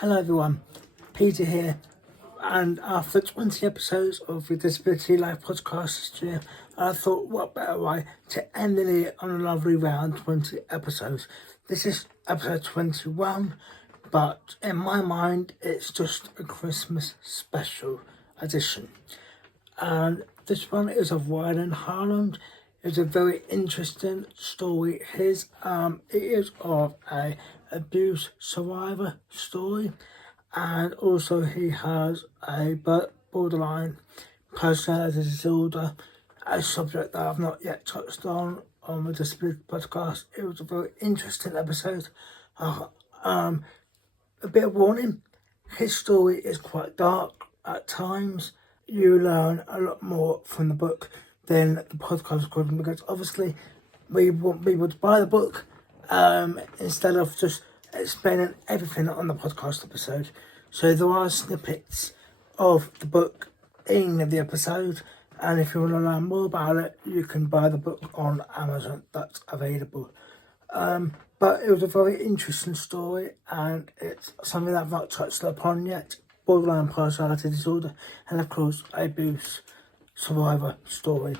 Hello everyone, Peter here, and after 20 episodes of the Disability Life podcast this year, I thought what better way to end the year on a lovely round 20 episodes. This is episode 21, but in my mind it's just a Christmas special edition. And this one is of Ryan Harland. It's a very interesting story. It is of a abuse survivor story, and also he has a borderline personality disorder, a subject that I've not yet touched on the Disability podcast. It was a very interesting episode. A bit of warning, his story is quite dark at times. You learn a lot more from the book than the podcast recording, because obviously we want people to buy the book instead of just explaining everything on the podcast episode. So there are snippets of the book in the episode, and if you want to learn more about it, you can buy the book on Amazon. That's available. But it was a very interesting story, and it's something that I've not touched upon yet. Borderline personality disorder, and of course abuse survivor story.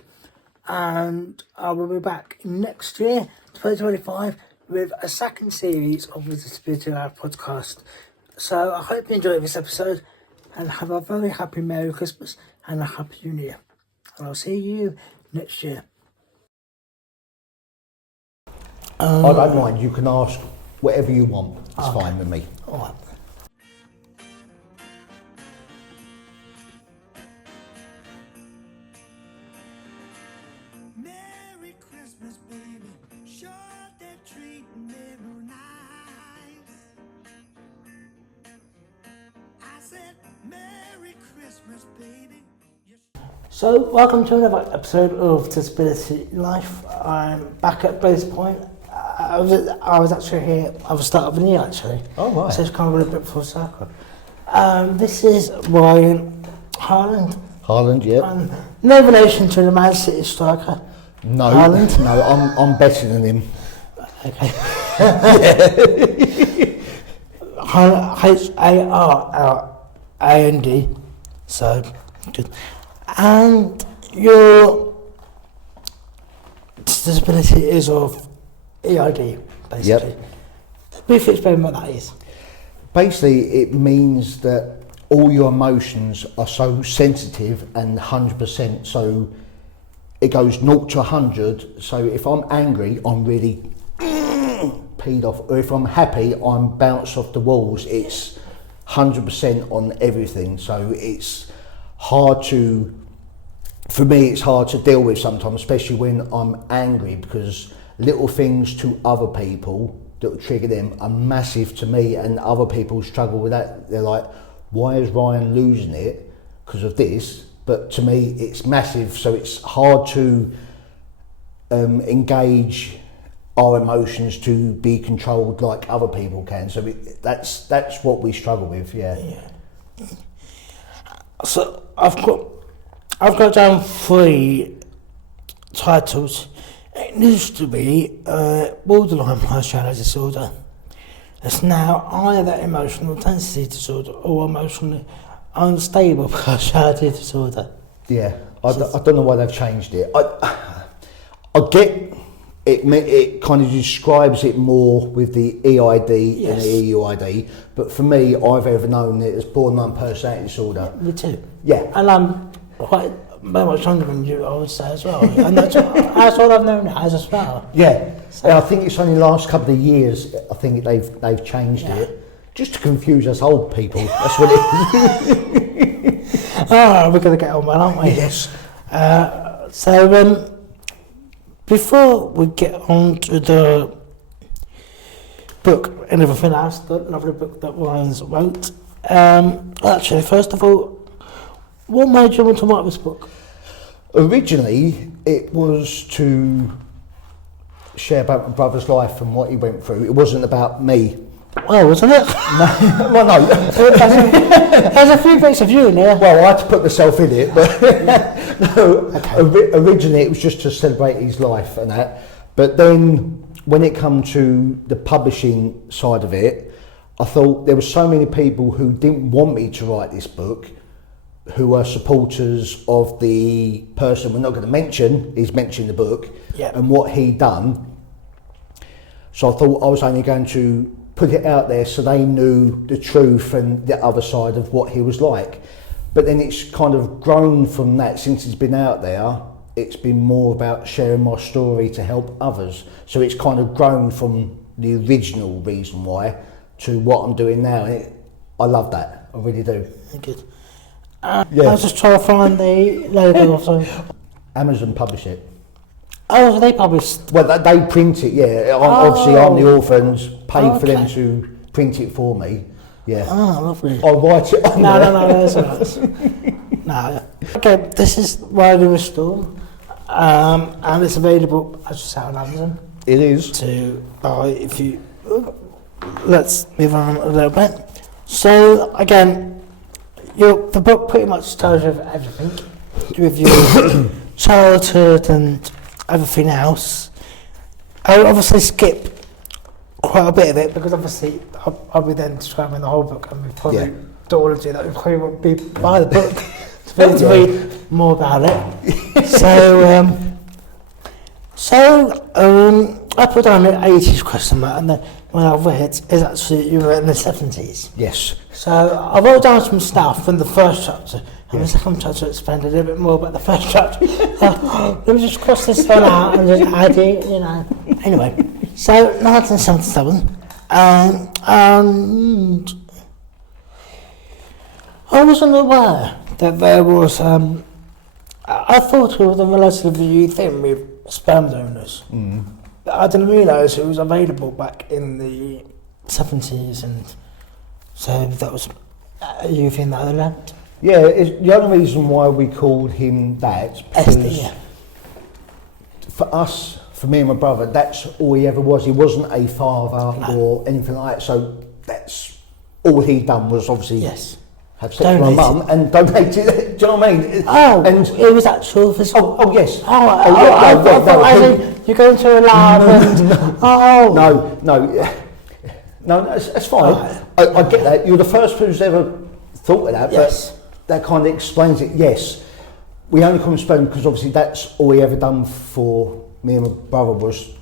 And I will be back next year, 2025, with a second series of the Disability Life podcast. So I hope you enjoyed this episode, and have a very happy Merry Christmas and a Happy New Year. And I'll see you next year. I don't mind, you can ask whatever you want, it's fine with me. Alright. Merry Christmas, baby. Sure they're treating me real nice. I said, Merry Christmas, baby. So, welcome to another episode of Disability Life. I'm back at Base Point. I was actually here at the start of the year, actually. Oh, right. So it's kind of a bit full circle. This is Ryan Harland. Harland, yeah. No relation to the Man City striker. No, Harland. no, I'm better than him. Okay. Harland. So, good. And your disability is of EID, basically. Yep. Briefly explain what that is. Basically, it means that all your emotions are so sensitive and 100%, so it goes 0 to 100. So if I'm angry, I'm really peed off, or if I'm happy, I'm bounced off the walls. It's 100% on everything, so it's hard to, for me, it's hard to deal with sometimes, especially when I'm angry, because little things to other people that will trigger them are massive to me, and other people struggle with that. They're like, why is Ryan losing it because of this? But to me, it's massive, so it's hard to engage our emotions to be controlled like other people can. So that's what we struggle with, yeah. So I've got down 3 titles. It used to be borderline personality disorder. It's now either emotional intensity disorder or emotionally unstable personality disorder. Yeah, I don't know why they've changed it. I get it. It kind of describes it more with the EID and the EUID, but for me, I've ever known it as borderline personality disorder. Me too. Yeah, And I'm quite very much younger than you, I would say, as well. And that's what I've known it as well. yeah. And I think it's only the last couple of years. I think they've changed it just to confuse us old people. That's what it is. We're going to get on well, aren't we? Yes. So before we get on to the book and everything else, the lovely book that Ryan's wrote, actually, first of all, what made you want to write this book? Originally, it was to share about my brother's life and what he went through. It wasn't about me. Well, wasn't it? Well, no. There's a few bits of you in there. Well, I had to put myself in it, but no. Okay. Originally, it was just to celebrate his life and that. But then, when it come to the publishing side of it, I thought there were so many people who didn't want me to write this book, who are supporters of the person we're not going to mention, he's mentioned the book, and what he done. So I thought I was only going to put it out there so they knew the truth and the other side of what he was like. But then it's kind of grown from that. Since it's been out there, it's been more about sharing my story to help others. So it's kind of grown from the original reason why to what I'm doing now. And I love that, I really do. Good. I was just trying to find the logo or something. Amazon publish it. Oh, so they published? Well, they print it, yeah. Obviously, I'm the author and paid for them to print it for me. Yeah. Oh, lovely. I write it on there. No, that's all right. No. Okay, this is Riding the Storm, and it's available, as you say, on Amazon. It is. To buy if you... Let's move on a little bit. So, again, the book pretty much tells you everything. With your childhood and everything else. I would obviously skip quite a bit of it because obviously I'll be then describing the whole book and we probably don't want to do that. We probably won't be by the book to read more about it. So I put down an 80s question mark, and then when I read is actually you were in the 70s. Yes. So I wrote down some stuff from the first chapter. And the second chapter explained a little bit more about the first chapter. Let me just cross this one out and just add it, you know. Anyway, so 1977, and I wasn't aware that there was, I thought it was a relatively new thing with sperm donors. But I didn't realise it was available back in the 70s, and so that was a new thing that I learned. Yeah, the only reason why we called him that, because for us, for me and my brother, that's all he ever was. He wasn't a father or anything like that, so that's all he'd done was obviously have sex with my mum and donate it. Do you know what I mean? Oh, and it was actual physical. Oh yes. I thought you go into a lab and... No, that's fine. I get that. You're the first person who's ever thought of that, but that kind of explains it. Yes, we only call him sperm because obviously that's all he ever done for me and my brother was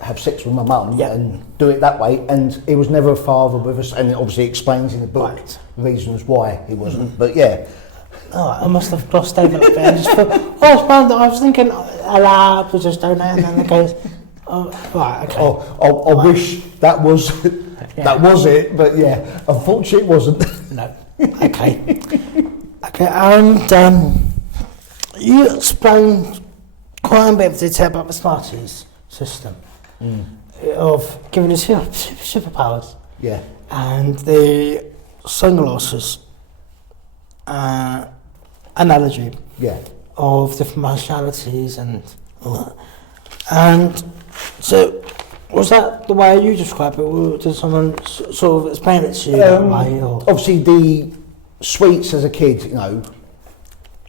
have sex with my mum and do it that way, and he was never a father with us, and it obviously explains in the book reasons why he wasn't. But yeah. Oh, I must have glossed over that bit. I just thought, I was thinking a lab was just donate, and then it goes, right, okay. I wish that was that was it, but yeah, unfortunately it wasn't. No. Okay. Okay, and you explained quite a bit of detail about the Smarties system of giving us superpowers. Yeah. And the sunglasses analogy. Yeah. Of different nationalities and all that. And so, was that the way you describe it, or did someone sort of explain it to you that way? Or? Obviously, the sweets as a kid, you know,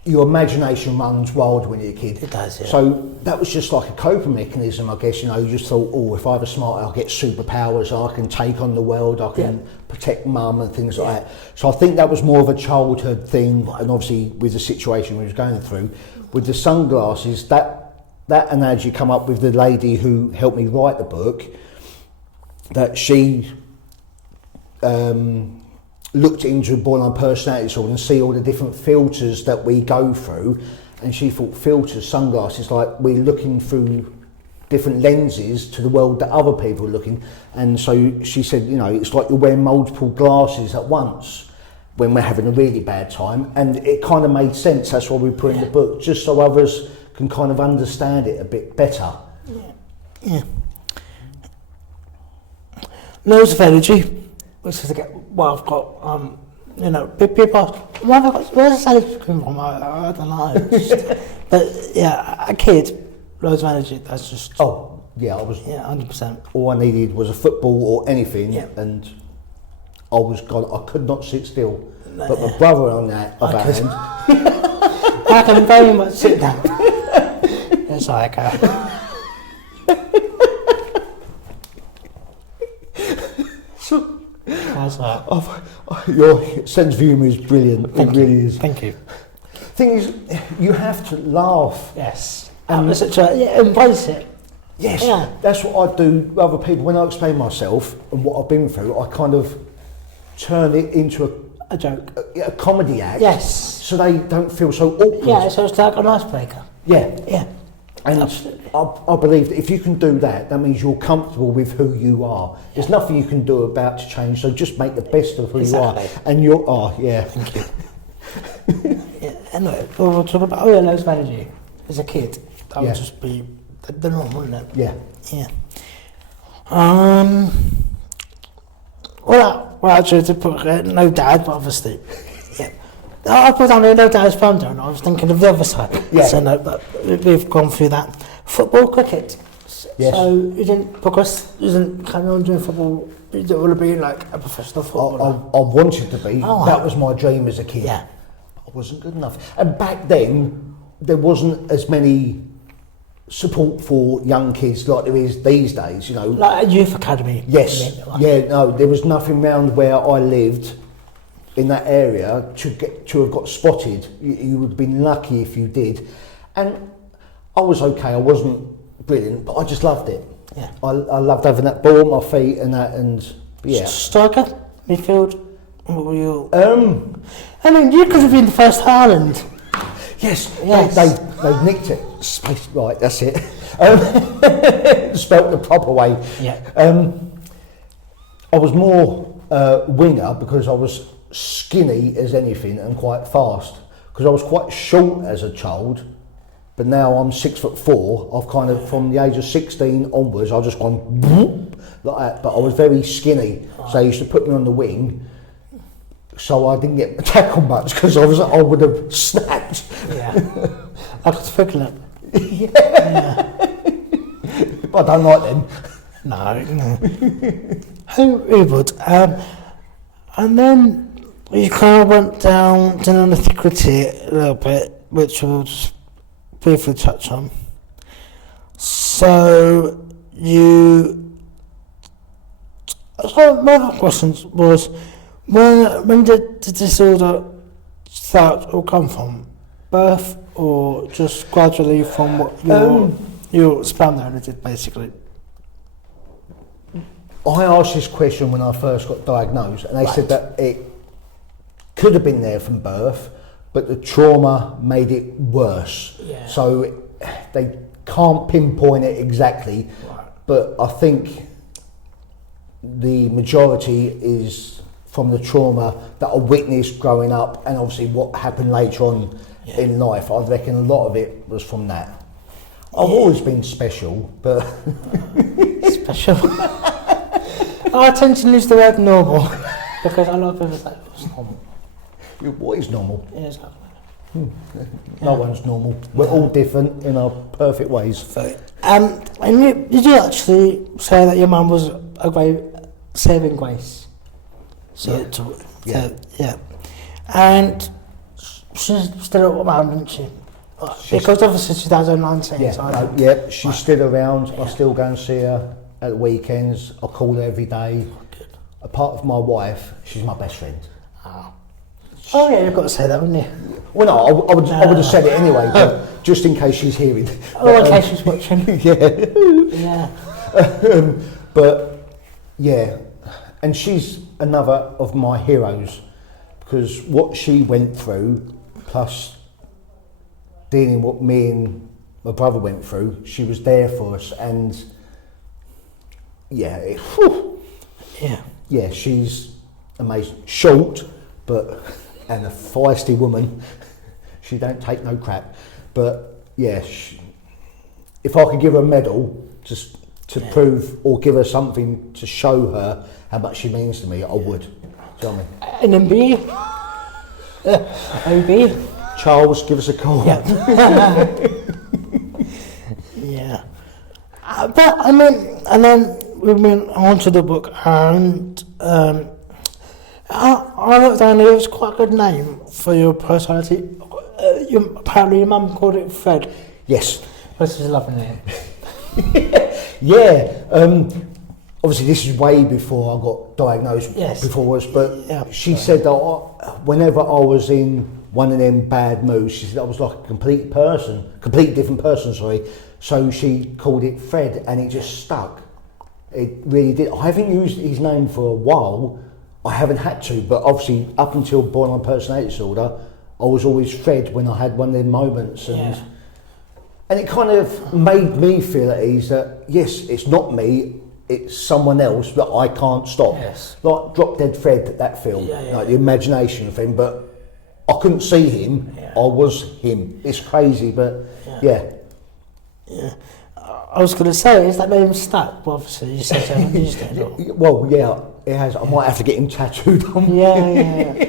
your imagination runs wild when you're a kid. It does, yeah. So that was just like a coping mechanism, I guess. You know, you just thought, oh, if I have a smart, I'll get superpowers. I can take on the world. I can protect mum and things like that. So I think that was more of a childhood thing, and obviously with the situation we was going through, with the sunglasses, that analogy come up with the lady who helped me write the book. That she looked into borderline personality disorder and see all the different filters that we go through, and she thought filters, sunglasses, like we're looking through different lenses to the world that other people are looking. And so she said, you know, it's like you're wearing multiple glasses at once when we're having a really bad time, and it kind of made sense. That's why we put in the book, just so others can kind of understand it a bit better. Yeah. Loads of energy, which is well, I've got, you know, people ask, where's the energy coming from? I don't know. But yeah, a kid, loads of energy, that's just... Oh, yeah, I was... Yeah, 100%. All I needed was a football or anything, and I was gone. I could not sit still. But my brother on that, other hand... I can very much sit down. It's like... That's right. Your sense of humour is brilliant. It really is. Thank you. Thing is, you have to laugh. Yes. Embrace it. Yes, Yeah. that's what I do with other people. When I explain myself and what I've been through, I kind of turn it into A joke. a comedy act. Yes. So they don't feel so awkward. Yeah, so it's like an icebreaker. Yeah. Yeah. And Absolutely. I believe that if you can do that, that means you're comfortable with who you are. There's nothing you can do about to change, so just make the best of who you are. And you're, yeah. Thank you. Yeah, anyway, we'll talk about, oh yeah, loads of energy. As a kid, that would just be the norm, wouldn't it? Yeah. Yeah. Well, actually, to put no dad, but obviously, yeah. I put down no dad's fun, don't I? was thinking of the other side. Yeah. So no, but we've gone through that. Football, cricket. Yes. So you didn't progress, you didn't carry on doing football. You didn't want to be like a professional footballer. I wanted to be. Oh, that was my dream as a kid. Yeah. I wasn't good enough. And back then, there wasn't as many support for young kids like there is these days, you know. Like a youth academy. Yes. You mean, like- Yeah, no, there was nothing round where I lived in that area to have got spotted. You would have been lucky if you did. And I was okay, I wasn't brilliant, but I just loved it. Yeah. I loved having that ball at my feet and that, and yeah. Striker, midfield. What were you? Um, I mean, you could have been the first Harland. Yes, Yes. They nicked it. Space, right, that's it. Spelt the proper way. Yeah. I was more winger because I was skinny as anything and quite fast. Because I was quite short as a child, but now I'm 6'4". I've kind of, from the age of 16 onwards, I've just gone whoop, like that. But I was very skinny, so they used to put me on the wing, so I didn't get tackled much because I would have snapped. Yeah. I could figure it. Yeah. But I don't like them. No. Who would? And then you kind of went down to the nitty-gritty a little bit, which we'll just briefly touch on. So my other questions was, when did the disorder start or come from? Birth or just gradually from what your sperm donor did, basically? I asked this question when I first got diagnosed, and they said that it could have been there from birth, but the trauma made it worse. Yeah. So they can't pinpoint it exactly, but I think the majority is from the trauma that I witnessed growing up, and obviously what happened later on in life. I reckon a lot of it was from that. I've always been special, but Special. I tend to use the word normal because a lot of people say it's normal. what is normal? Yeah, exactly. No one's normal. We're all different in our perfect ways. So, and you do actually say that your mum was a great saving grace. So, yeah. And she's still around, isn't she? Because obviously she's 2019. Yeah, so she's still around. I still go and see her at the weekends. I call her every day. Apart from my wife, she's my best friend. Oh yeah, you've got to say that, wouldn't you? Well, no, I would have said it anyway, but just in case she's hearing. Oh, in case she's watching. Yeah. Yeah. But yeah, and she's another of my heroes because what she went through, plus dealing with what me and my brother went through, she was there for us, and yeah, yeah, she's amazing. Short, but and a feisty woman. She don't take no crap. But yeah, if I could give her a medal just to prove or give her something to show her how much she means to me, I would. Do you know what I mean? An MB? OB? Charles, give us a call. Yeah. Yeah. But I mean, and then we went on to the book, and I looked down, it was quite a good name for your personality. Apparently your mum called it Fred. Yes. Which is a lovely name. Yeah. obviously this is way before I got diagnosed, Yes. before us, but Yeah. she said that whenever I was in one of them bad moods, she said I was like a complete different person, sorry. So she called it Fred, and it just stuck. It really did. I haven't used his name for a while. I haven't had to, but obviously up until borderline personality disorder, I was always Fred when I had one of them moments, and it kind of made me feel at ease that yes, it's not me, it's someone else that I can't stop. Yes. Like Drop Dead Fred, that film, like the imagination of him, but I couldn't see him. Yeah. I was him. It's crazy, but yeah. I was going to say, is that name stuck? Well, obviously, you said you haven't used it at all. Well, yeah, it has. I might have to get him tattooed on. Yeah.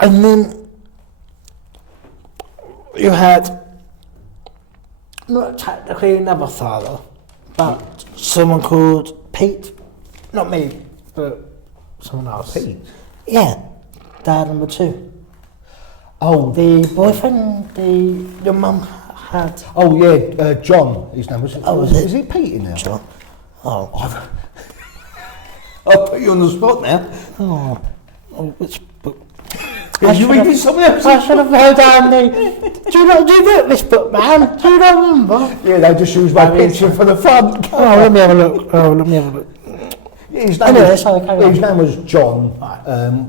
And then you had not technically another father, but someone called Pete. Not me, but someone else. Pete? Yeah, dad number 2. Oh, The boyfriend your mum had. oh yeah, John. His name was. Oh, was it? Is it Pete in there? John. Oh, I'll put you on the spot now. which book? Are you reading something else? I should have heard down the. Do you not do this book, man? Do you not remember? Yeah, they just used my picture for the front. Oh, let me have a look. His name, Anyway, was, sorry, carry on. his name was John,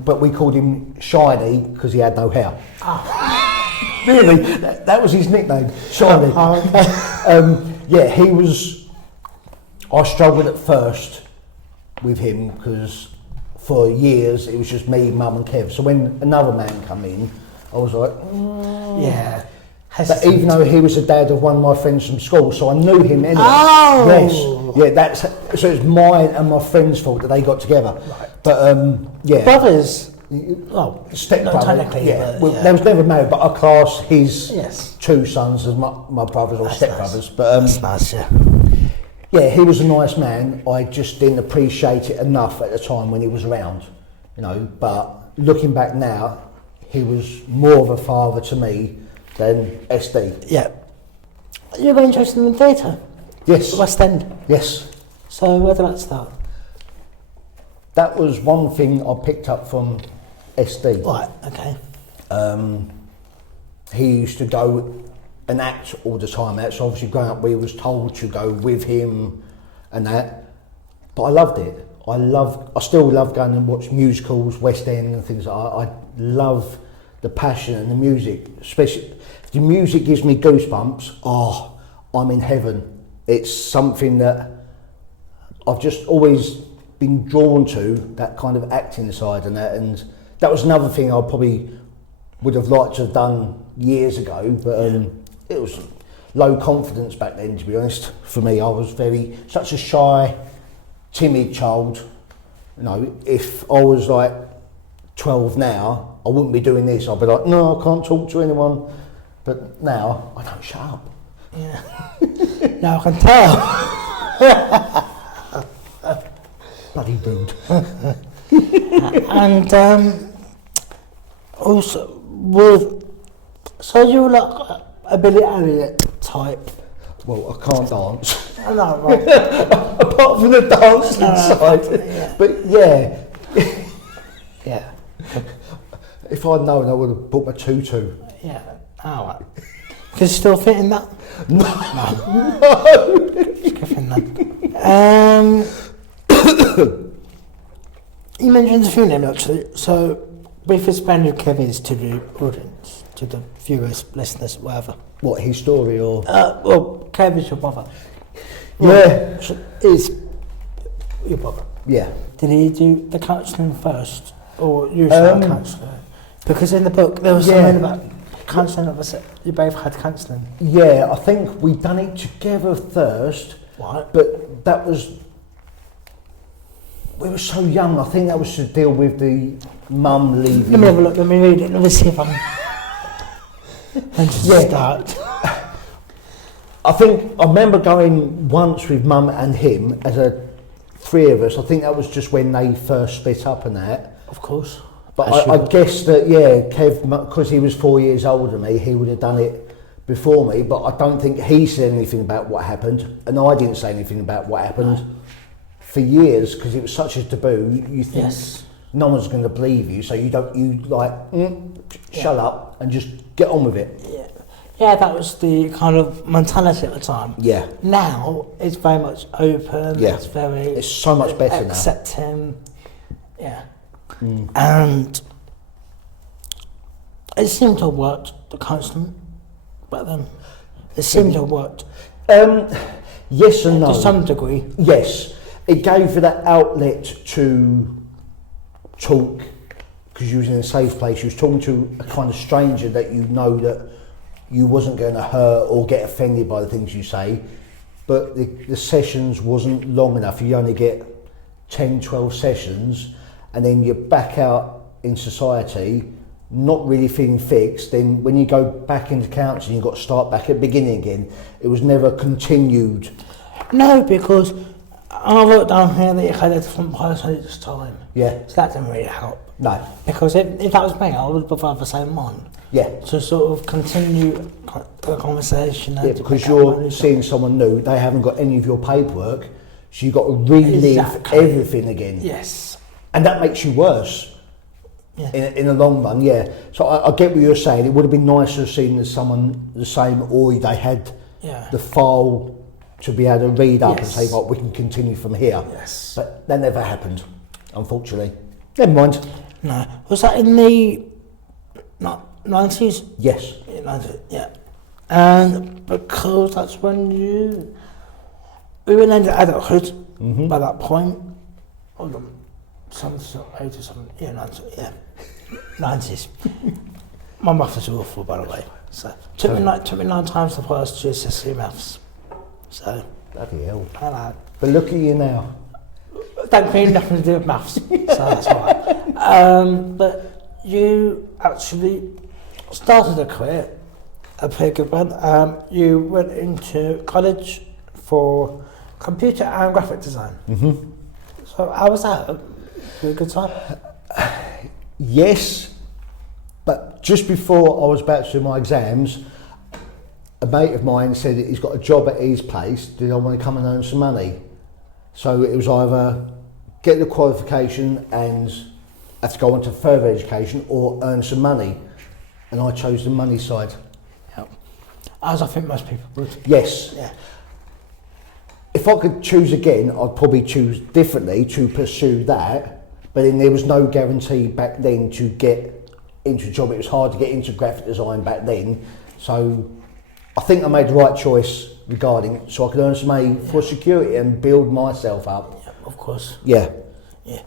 but we called him Shiny because he had no hair. Really, that was his nickname, Shiny. Yeah, he was. I struggled at first with him because for years it was just me, Mum, and Kev. So when another man come in, I was like, Yeah. But even though he was the dad of one of my friends from school, so I knew him anyway. Oh! Yes. Yeah, that's so it's mine and my friend's fault that they got together. Right. But yeah. Brothers. Oh, Step no, brother. technically, Yeah. but, Well, yeah. they was never married, but I class his Yes. 2 sons as my brothers or That's step nice. brothers. But That's nice, yeah. yeah, he was a nice man. I just didn't appreciate it enough at the time when he was around, you know. But looking back now, he was more of a father to me than SD. Yeah. You were interested in theatre? Yes. West End. Yes. So where did that start? That was one thing I picked up from SD. Right, okay. He used to go and act all the time. That's obviously growing up, we was told to go with him and that. But I loved it. I still love going and watch musicals, West End and things like that. I love the passion and the music, especially if the music gives me goosebumps. Oh, I'm in heaven. It's something that I've just always been drawn to, that kind of acting side and that was another thing I probably would have liked to have done years ago, but it was low confidence back then, to be honest. For me, I was such a shy, timid child. You know, if I was like 12 now, I wouldn't be doing this. I'd be like, no, I can't talk to anyone. But now, I don't shut up. Yeah. Now I can tell. Bloody rude. And also, so you were like a Billy Elliot type. Well, I can't dance. I know, right? Apart from the dancing side. Yeah. But yeah, Yeah. if I'd known, I would have bought my tutu. Yeah. All right. Can you still fit in that? No. Just go fit in that. You mentioned a few names actually. So, brief explain who Kev is to the audience, to the viewers, listeners, whatever. What, his story or? Well, Kev is your brother. Yeah. Is your brother. Yeah. Did he do the counselling first, or you started counselling? Because in the book there was something about counselling. You both had counselling. Yeah, I think we done it together first. Right. But that was, we were so young. I think that was to deal with the mum leaving. Let me have a look. Let me read it. Let me see if I can. And just start. I think I remember going once with mum and him as a 3 of us. I think that was just when they first split up and that. Of course. But I guess that, yeah, Kev, because he was 4 years older than me, he would have done it before me, but I don't think he said anything about what happened, and I didn't say anything about what happened for years because it was such a taboo. You think no one's going to believe you, so you shut up and just get on with it. Yeah, that was the kind of mentality at the time. Yeah. Now it's very much open. Yeah. It's so much better now. Accepting. Yeah. And it seemed to have worked, the constant, but then it seemed to have worked. Yes and no. To some degree. Yes. It gave you that outlet to talk, because you was in a safe place. You was talking to a kind of stranger that you know that you wasn't going to hurt or get offended by the things you say, but the sessions wasn't long enough. You only get 10, 12 sessions, and then you're back out in society, not really feeling fixed. Then when you go back into counselling, you've got to start back at the beginning again. It was never continued. No, because I wrote down here that you had a different person at this time. Yeah. So that didn't really help. No. Because if that was me, I would prefer the same one. Yeah. To sort of continue the conversation. Yeah, because you're seeing someone new, they haven't got any of your paperwork, so you've got to relive everything again. Yes. And that makes you worse. Yeah. In the long run, yeah. So I get what you're saying. It would have been nicer to have seen someone the same, or they had the file to be able to read up and say, right, we can continue from here. Yes. But that never happened, unfortunately. Never mind. No. Was that in the 90s? Yes. Yeah. And because that's when we were in adulthood by that point. Hold on. 90s. My maths is awful, by the way. So took me 9 times to pass GCSE maths. So bloody hell. I know. But look at you now. Don't mean nothing to do with maths, so that's alright. But you actually started a career, a pretty good one. You went into college for computer and graphic design. So how was that? A good time? Yes, but just before I was about to do my exams, a mate of mine said that he's got a job at his place. Did I want to come and earn some money? So it was either get the qualification and have to go on to further education or earn some money. And I chose the money side. Yep. As I think most people would. Yes. Yeah. If I could choose again, I'd probably choose differently to pursue that. But then there was no guarantee back then to get into a job. It was hard to get into graphic design back then. So I think I made the right choice regarding it, so I could earn some money for security and build myself up. Yeah, of course. Yeah. Yeah.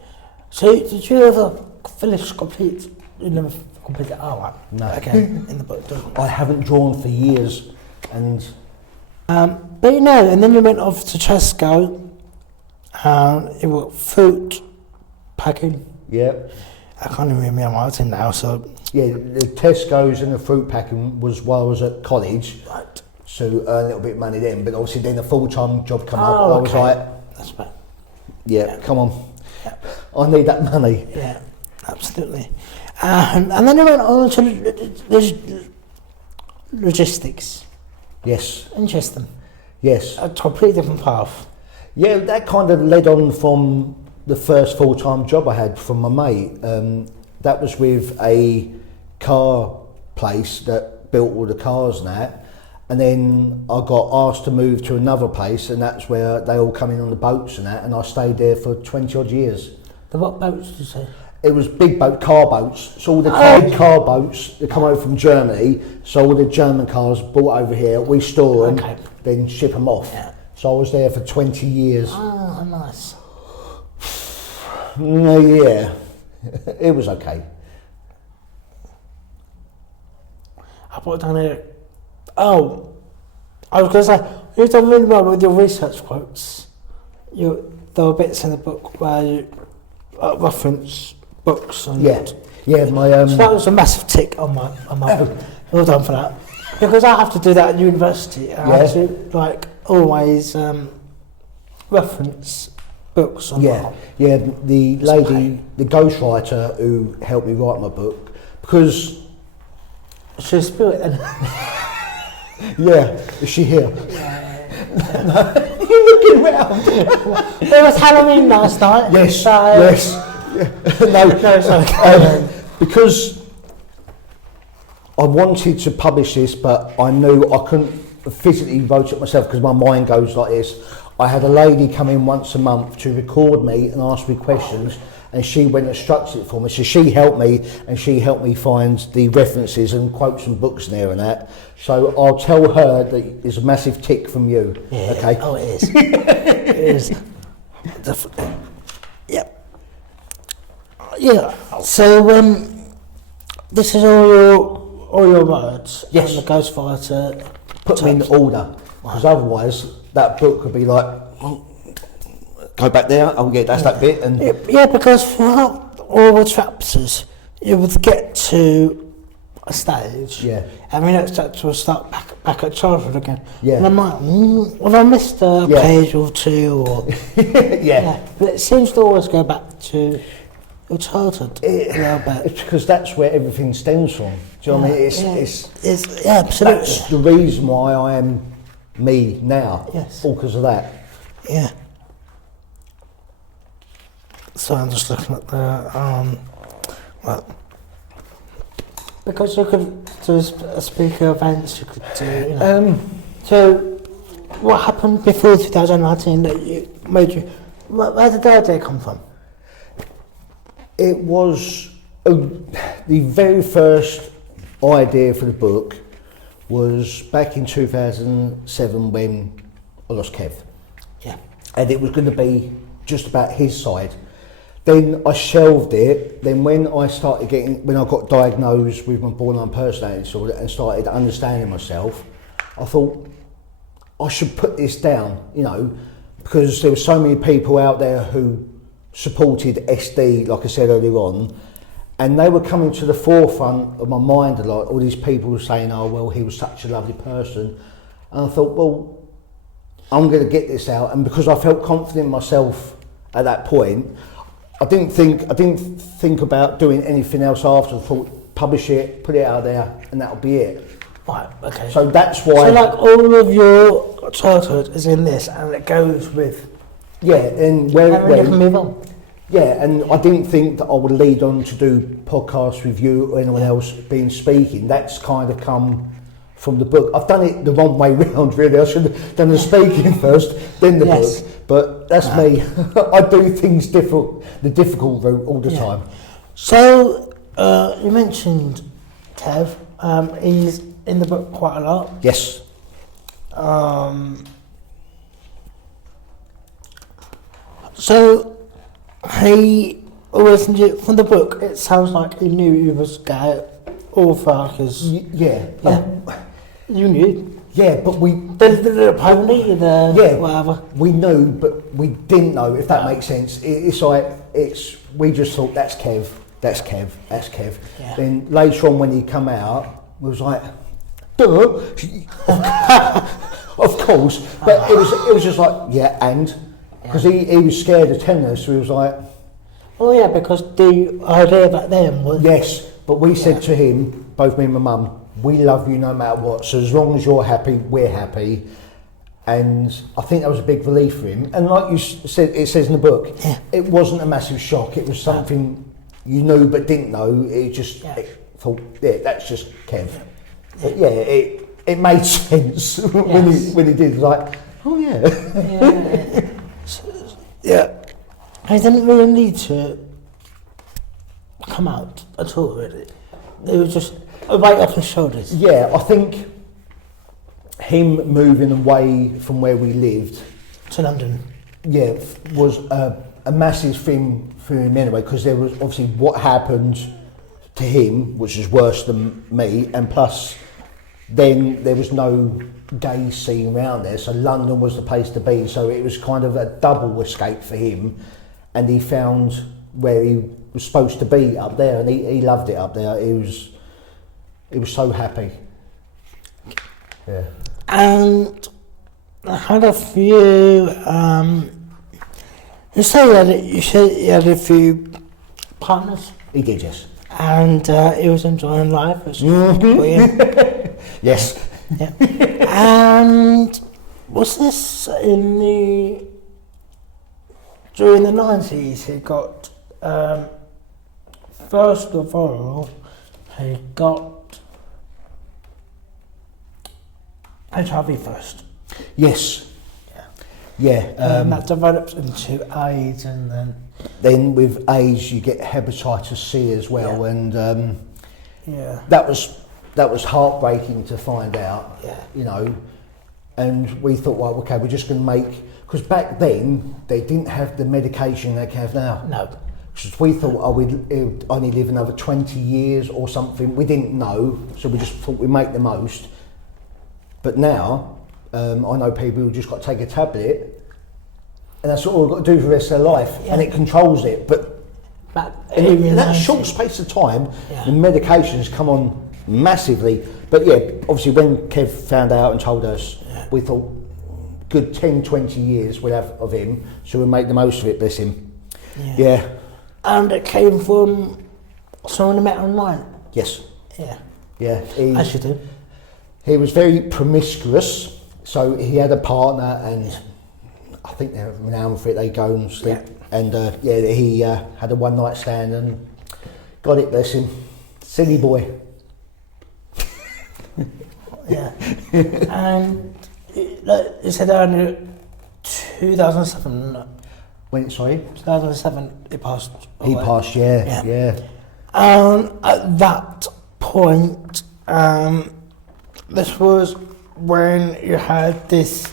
So did you ever complete? You never completed art? No. Again, in the book, doesn't it? I haven't drawn for years, and but you know, and then you went off to Tesco, and it was fruit packing. yeah. I can't even remember what it's in now. So Yeah, the Tesco's and the fruit packing was while I was at college, right. so earn a little bit of money then, but obviously then a full-time job come up, Oh, I was okay. like, That's right. yeah, come on, Yeah. I need that money. Yeah, absolutely. And then you went on to logistics. Yes, Interesting. yes. A completely different path. Yeah, that kind of led on from the first full-time job I had from my mate. That was with a car place that built all the cars and that. And then I got asked to move to another place, and that's where they all come in on the boats and that, and I stayed there for 20 odd years. The what boats did you say? It was big boat, car boats. So all the big car boats that come over from Germany, so all the German cars brought over here, we store them, Okay. then ship them off. Yeah. So I was there for 20 years. Oh, nice. Yeah, it was okay. I put it down here. Oh, I was going to say, you've done really well with your research quotes. There were bits in the book where you reference books and Yeah, my so that was a massive tick on my book. Well done for that. Because I have to do that at university. I have to always reference books and whatnot. Yeah, the lady, the ghostwriter who helped me write my book, because Should I spill it then? Yeah, is she here? You're looking round. It was Halloween last night. Yes, so yes. No, sorry. because I wanted to publish this, but I knew I couldn't physically write it myself because my mind goes like this. I had a lady come in once a month to record me and ask me questions, and she went and structured it for me. So she helped me, and she helped me find the references and quotes and books in there and that. So I'll tell her that it's a massive tick from you. Yeah. Okay. Oh, it is. It is. Definitely. Yep. Yeah. So this is all your words. Yes. And the Ghostfighter. Put them in order, because otherwise that book could be like, oh, go back there. Oh yeah, that's that bit. And Yeah, because for all the chapters, you would get to a stage. Yeah. And the next chapter will start back at childhood again. Yeah. And I'm like, well, I missed a Yeah. page or two, or yeah. But it seems to always go back to your childhood. a little bit. It's because that's where everything stems from. Do you know what I mean? It's absolutely. That's the reason why I am me now. Yes. All because of that. Yeah. So I'm just looking at the well, because you could do speaker events, you could do, you know. So what happened before 2019 that you made you? Where did the idea come from? It was the very first idea for the book was back in 2007 when I lost Kev. Yeah. And it was going to be just about his side. Then I shelved it. Then when I got diagnosed with my borderline personality disorder and started understanding myself, I thought I should put this down, you know, because there were so many people out there who supported SD, like I said earlier on, and they were coming to the forefront of my mind a lot. All these people were saying, oh, well, he was such a lovely person. And I thought, well, I'm going to get this out. And because I felt confident in myself at that point, I didn't think about doing anything else after. I thought, publish it, put it out there, and that'll be it. Right, okay. So that's why... So like all of your childhood is in this and it goes with... Yeah, and where And then you can move on. Yeah, and I didn't think that I would lead on to do podcasts with you or anyone else being speaking. That's kind of come from the book. I've done it the wrong way round, really. I should have done the speaking first, then the book. But that's me. I do things the difficult route all the time. So you mentioned Kev. He's in the book quite a lot. Yes. So he always knew, from the book, it sounds like he knew he was gay all throughout his... Yeah. You knew. Yeah, but we... The pony, whatever. We knew, but we didn't know, if that makes sense. We just thought, that's Kev, that's Kev, that's Kev. Yeah. Then later on when he come out, we was like, duh, of course. But it was just like, yeah, and... Because he was scared of telling us, so he was like... Oh yeah, because the idea back then was... Yes, but we said to him, both me and my mum, we love you no matter what, so as long as you're happy, we're happy. And I think that was a big relief for him. And like you said, it says in the book, it wasn't a massive shock, it was something you knew but didn't know. It just thought, that's just Kev. But it made sense when he did, like, oh yeah. Yeah. I didn't really need to come out at all, really. It was just a weight off his shoulders. Yeah, I think him moving away from where we lived to London, was a massive thing for him anyway, because there was obviously what happened to him, which is worse than me, and plus then there was no gay scene around there, so London was the place to be, so it was kind of a double escape for him, and he found where he was supposed to be up there, and he loved it up there. He was so happy. Yeah. And I had a few you said he had a few partners. He did, yes. And he was enjoying life. Which was brilliant. Yes. Yeah. And was this during the 90s? He got first of all, he got HIV first. Yes. Yeah. That developed into AIDS, and then with AIDS you get hepatitis C as well, Yeah. and yeah, that was heartbreaking to find out. Yeah. You know, and we thought, well, okay, we're just going to make, because back then they didn't have the medication they have now. no, Because we thought, oh, we'd only live another 20 years or something. We didn't know, so we just thought we'd make the most. But now, I know people who just got to take a tablet, and that's all they've got to do for the rest of their life, Yeah. and it controls it. But in that short space of time, Yeah. the medications come on massively. But yeah, obviously when Kev found out and told us, we thought, good 10, 20 years we'll have of him, so we'll make the most of it, bless him. Yeah. And it came from someone I met online. Yes. Yeah, Yeah. as you do. He was very promiscuous, so he had a partner, and I think they're renowned for it. They go and sleep, and he had a one night stand and got it. Bless him, silly boy. Yeah, and you said earlier 2007. When sorry, 2007, he passed. he away. passed. Yeah. At that point, this was when you had this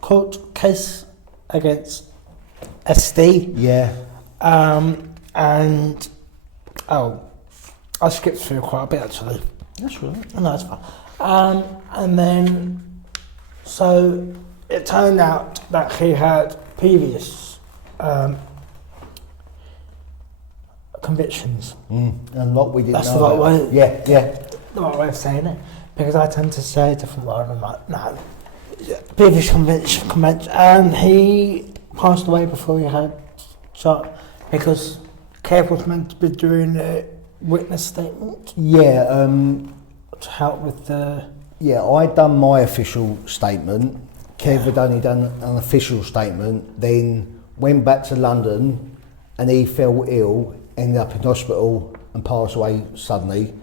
court case against SD. Yeah. And I skipped through quite a bit actually. That's right. No, that's fine. And then, so it turned out that he had previous convictions. And what we didn't That's know. the right about. way. Yeah. The right way of saying it, because I tend to say a different word. I'm like, no, previous convention, and he passed away before he had shot, because Kev was meant to be doing a witness statement Yeah. to help with the. Yeah, I'd done my official statement. Kev had only done an official statement, then went back to London, and he fell ill, ended up in hospital and passed away suddenly,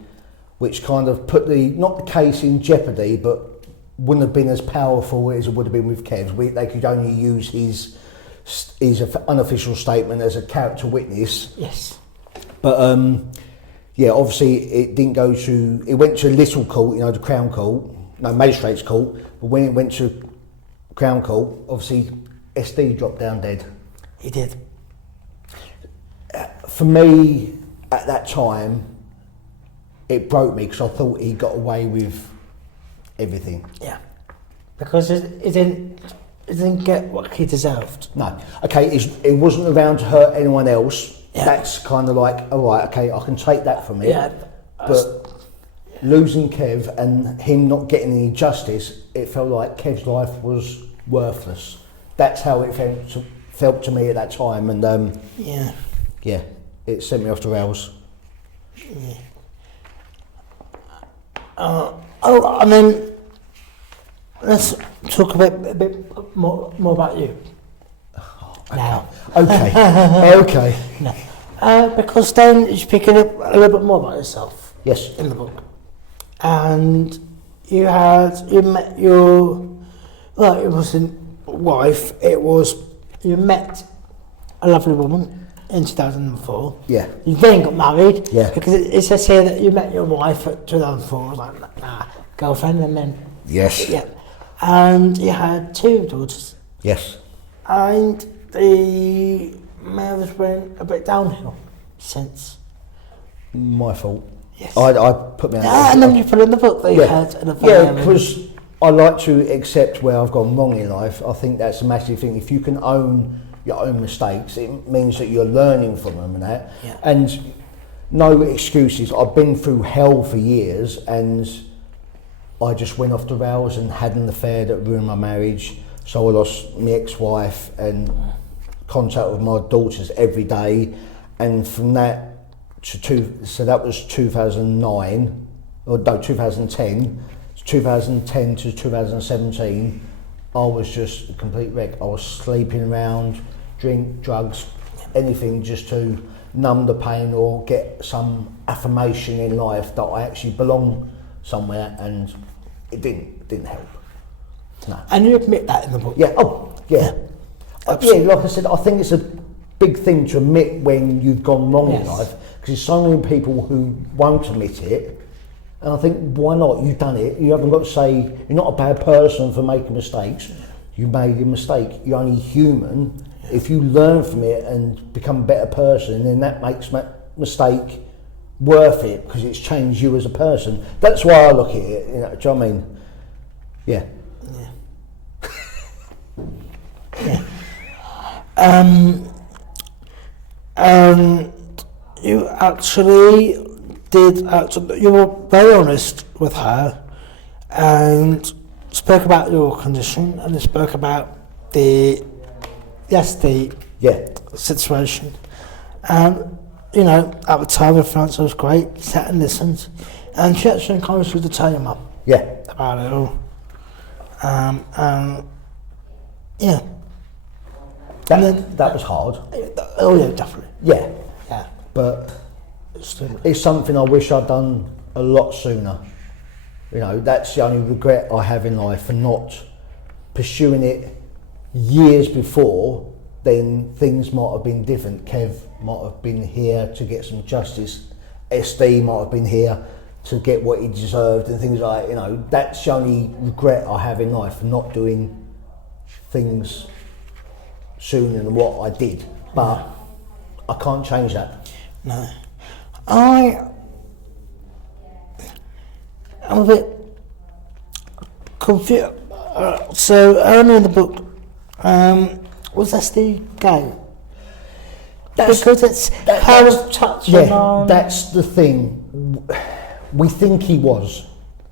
which kind of put not the case in jeopardy, but wouldn't have been as powerful as it would have been with Kev. They could only use his unofficial statement as a character witness. Yes. But obviously it didn't go to. It went to Little Court, the Crown Court, no, Magistrates Court. But when it went to Crown Court, obviously SD dropped down dead. He did. For me, at that time, it broke me because I thought he got away with everything. Yeah. Because he didn't get what he deserved. No, okay, it wasn't around to hurt anyone else. Yeah. That's kind of like, all right, okay, I can take that from it. Yeah. But losing Kev and him not getting any justice, it felt like Kev's life was worthless. That's how it felt to me at that time, and Yeah. it sent me off the rails. And then let's talk a bit more about you. Now. Okay. No. Because then you're picking up a little bit more about yourself Yes. in the book. And you met your, well, it wasn't wife, you met a lovely woman in 2004. Yeah. You then got married. Yeah. Because it says here that you met your wife at 2004. I was like, nah, girlfriend, and then. Yes. Yeah. And you had 2 daughters. Yes. And the marriage went a bit downhill since. My fault. Yes. I put me out. And then you put in the book that you had an affair. Yeah, because I like to accept where I've gone wrong in life. I think that's a massive thing. If you can own your own mistakes, it means that you're learning from them and that. Yeah. And no excuses. I've been through hell for years, and I just went off the rails and had an affair that ruined my marriage. So I lost my ex-wife and contact with my daughters every day, and from that so that was 2009, or no, 2010. 2010 to 2017, I was just a complete wreck. I was sleeping around, drink, drugs, anything just to numb the pain or get some affirmation in life that I actually belong somewhere, and it didn't help. No. And you admit that in the book? Yeah, yeah, like I said, I think it's a big thing to admit when you've gone wrong in life, because there's so many people who won't admit it, and I think, why not? You've done it, you haven't got to say, you're not a bad person for making mistakes, you made a mistake, you're only human. If you learn from it and become a better person, then that makes that mistake worth it, because it's changed you as a person. That's why I look at it, you know, do you know what I mean? Yeah. You actually you were very honest with her and spoke about your condition, and you spoke about the situation. You know, at the time, her fiance was great, sat and listened, and she actually encouraged you to tell your mum about it all. That was hard. Oh yeah, definitely. Yeah. But it's something I wish I'd done a lot sooner. You know, that's the only regret I have in life, for not pursuing it years before. Then things might have been different. Kev might have been here to get some justice. SD might have been here to get what he deserved, and things like, you know, that's the only regret I have in life, for not doing things sooner than what I did. But I can't change that. No. I'm a bit confused. So earlier in the book, was SD gay? Because it's kind of touching on... that's the thing. We think he was.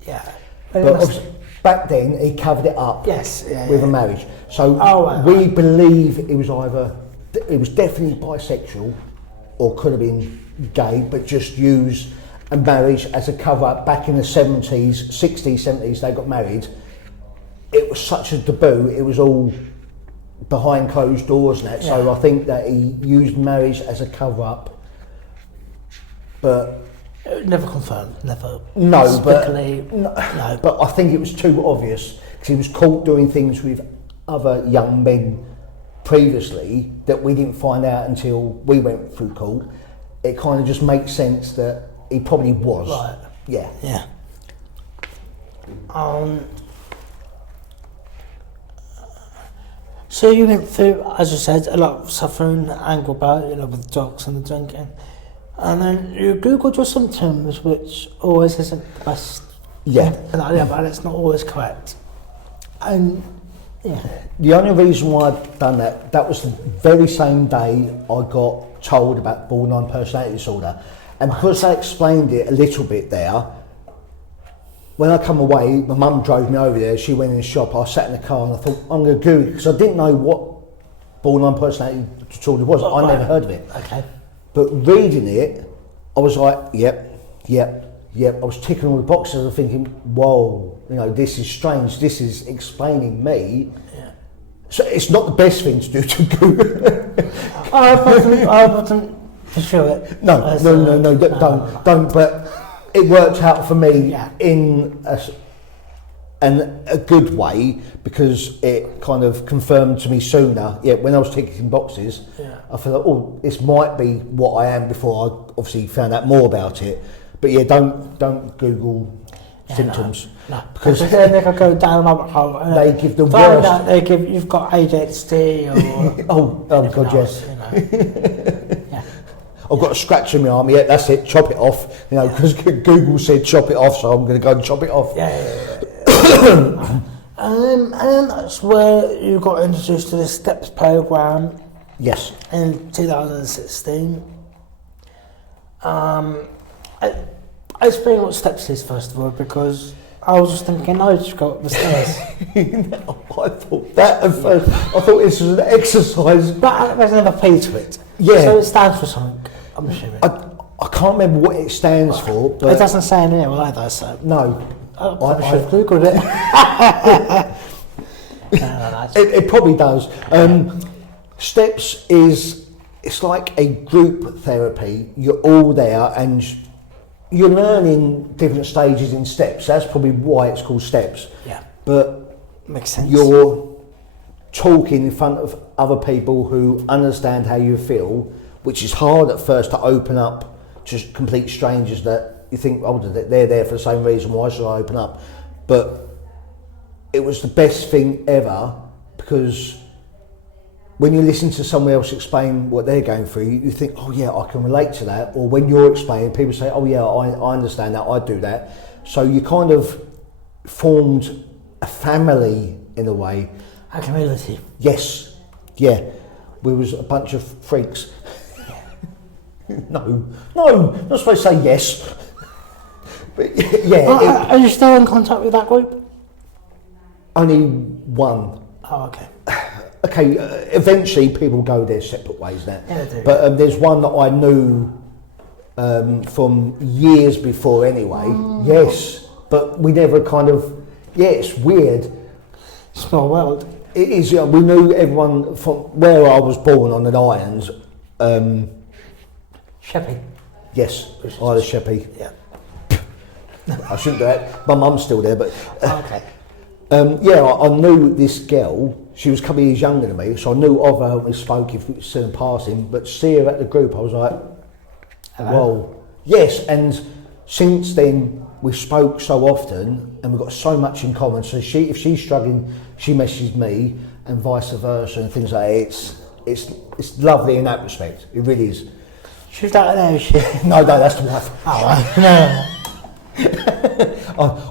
Yeah. But back then, he covered it up with a marriage. So we believe it was definitely bisexual, or could have been gay, but just used a marriage as a cover up. Back in the 70s, 60s, 70s, they got married. It was such a taboo, it was all behind closed doors and that, so I think that he used marriage as a cover up. But never confirmed, never. No, but I think it was too obvious, because he was caught doing things with other young men previously that we didn't find out until we went through court. It kind of just makes sense that he probably was. Right. Yeah. So you went through, as you said, a lot of suffering, anger about it, you know, with the drugs and the drinking. And then you Googled your symptoms, which always isn't the best. But it's not always correct. And the only reason why I'd done that was the very same day I got told about borderline personality disorder. And because I explained it a little bit there, when I come away, my mum drove me over there, she went in the shop, I sat in the car and I thought, I'm going to Google it, because I didn't know what borderline personality disorder was. I never heard of it. Okay. But reading it, I was like, yep. I was ticking all the boxes. I was thinking, whoa, you know, this is strange. This is explaining me. Yeah. So it's not the best thing to do to Google. I wasn't sure it. No, don't. But it worked out for me in a good way, because it kind of confirmed to me sooner. Yeah, when I was ticking boxes, I thought, oh, this might be what I am, before I obviously found out more about it. But yeah, don't Google symptoms. No, because then they could go down a rabbit hole. They give the worst. They give you've got ADHD or oh God, yes. You know. I've got a scratch in my arm. Yeah, that's it. Chop it off. You know, because Google said chop it off, so I'm going to go and chop it off. And that's where you got introduced to the STEPS program. Yes. In 2016. I explain what STEPS is first of all, because I was just thinking, I just go up the stairs. I thought that at first. I thought this was an exercise. But there's another P to it. Yeah. So it stands for something, I'm assuming. I can't remember what it stands for, but it doesn't say in here either, so. No. I should have Googled it. It probably does. Steps it's like a group therapy. You're all there and you're learning different stages in steps. That's probably why it's called steps. Yeah. But Makes sense. you're talking in front of other people who understand how you feel, which is hard at first to open up to complete strangers that you think, oh, they're there for the same reason, why should I open up? But it was the best thing ever, because when you listen to someone else explain what they're going through, you think, oh yeah, I can relate to that. Or when you're explaining, people say, oh yeah, I understand that, I do that. So you kind of formed a family in a way. A community. Yes, yeah. We was a bunch of freaks. No, not supposed to say yes. But yeah. Are you still in contact with that group? Only one. Oh, okay. Okay, eventually people go their separate ways now. Yeah, they do. But there's one that I knew from years before anyway. Yes, but we never kind of, it's weird. Small world. It is, we knew everyone from where I was born on the Lions. Sheppy. Yes, I was Sheppy. Yeah. I shouldn't do that. My mum's still there, but... Okay. I knew this girl. She was a couple of years younger than me, so I knew of her when we spoke if we were still in passing. But see her at the group, I was like, Hello. well, yes. And since then, we spoke so often, and we've got so much in common. So if she's struggling, she messages me, and vice versa, and things like that. It's lovely in that respect. It really is. She's out there, is she? No, that's the wife. Oh, right. No.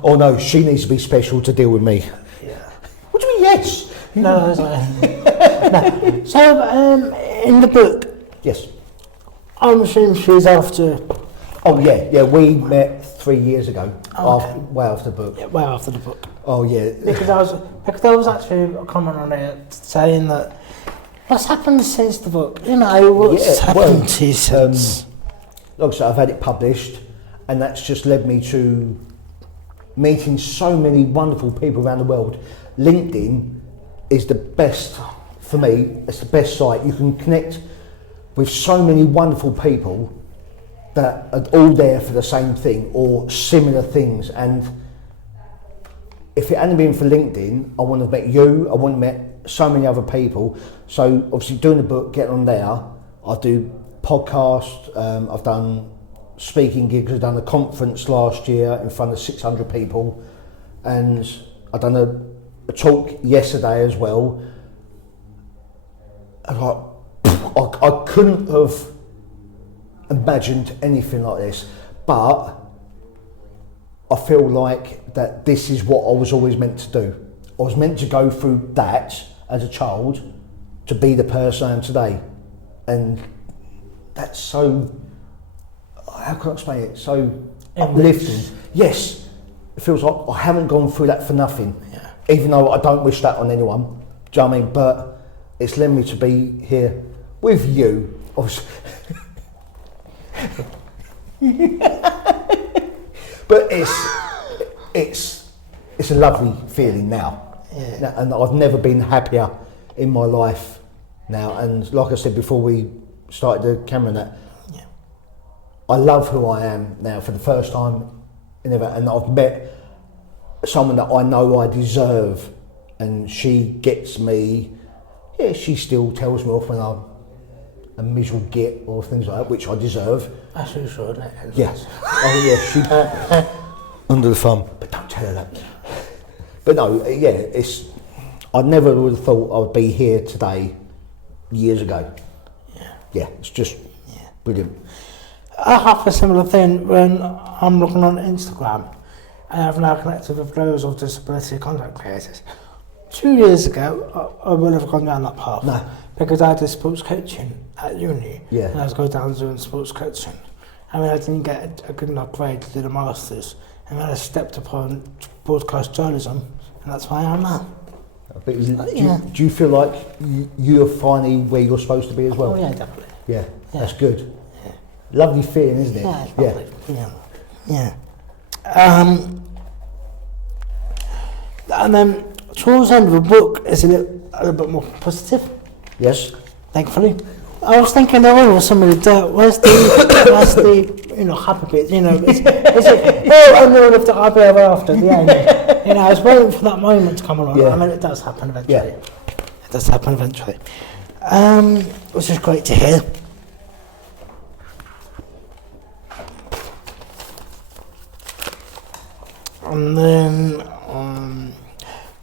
Oh no, she needs to be special to deal with me. Yeah. What do you mean, yes? No, no. So, in the book, Yes. I'm assuming she's after. Oh yeah, we met 3 years ago. Okay. Way after the book. Yeah, well after the book. Oh yeah. Because there was actually a comment on it saying that what's happened since the book? You know, what's happened to you since? Like I said, I've had it published, and that's just led me to meeting so many wonderful people around the world. LinkedIn is the best for me. It's the best site. You can connect with so many wonderful people that are all there for the same thing or similar things. And if it hadn't been for LinkedIn, I wouldn't have met you. I wouldn't have met so many other people. So obviously doing the book, getting on there, I do podcasts. I've done speaking gigs. I've done a conference last year in front of 600 people, and I've done a talk yesterday as well. And I couldn't have imagined anything like this, but I feel like that this is what I was always meant to do. I was meant to go through that as a child to be the person I am today, and that's so, how can I explain it, so uplifting. Yes, it feels like I haven't gone through that for nothing. Yeah. Even Though I don't wish that on anyone, do you know what I mean? But it's led me to be here with you, obviously. But it's a lovely feeling now. Yeah. And I've never been happier in my life now. And like I said before we started the camera and that, Yeah. I love who I am now for the first time in ever, and I've met someone that I know I deserve, and she gets me. Yeah, she still tells me off when I'm a miserable git or things like that, which I deserve. That's what you should, isn't it? Yes. Oh yeah, she under the thumb. But don't tell her that. But no, yeah, I never would have thought I would be here today years ago. Yeah, it's just brilliant. I have a similar thing when I'm looking on Instagram, and I've now connected with loads of disability content creators. 2 years ago, I would have gone down that path. No. Because I did sports coaching at uni. Yeah. And I was going down doing sports coaching. I mean, I didn't get a good enough grade to do the masters. And then I stepped upon broadcast journalism, and that's why I am now. But do you feel like you're finally where you're supposed to be as well? Oh yeah, definitely. Yeah, that's good. Yeah. Lovely feeling, isn't it? Yeah, it's lovely. Yeah. And then towards the end of the book is a little bit more positive, Yes. thankfully. I was thinking, oh, some of the dirt. Where's the happy bit? Is it? Oh, and then the happy ever after the end. I was waiting for that moment to come along. Yeah. I mean, it does happen eventually. Yeah. It does happen eventually. Which is great to hear. And then,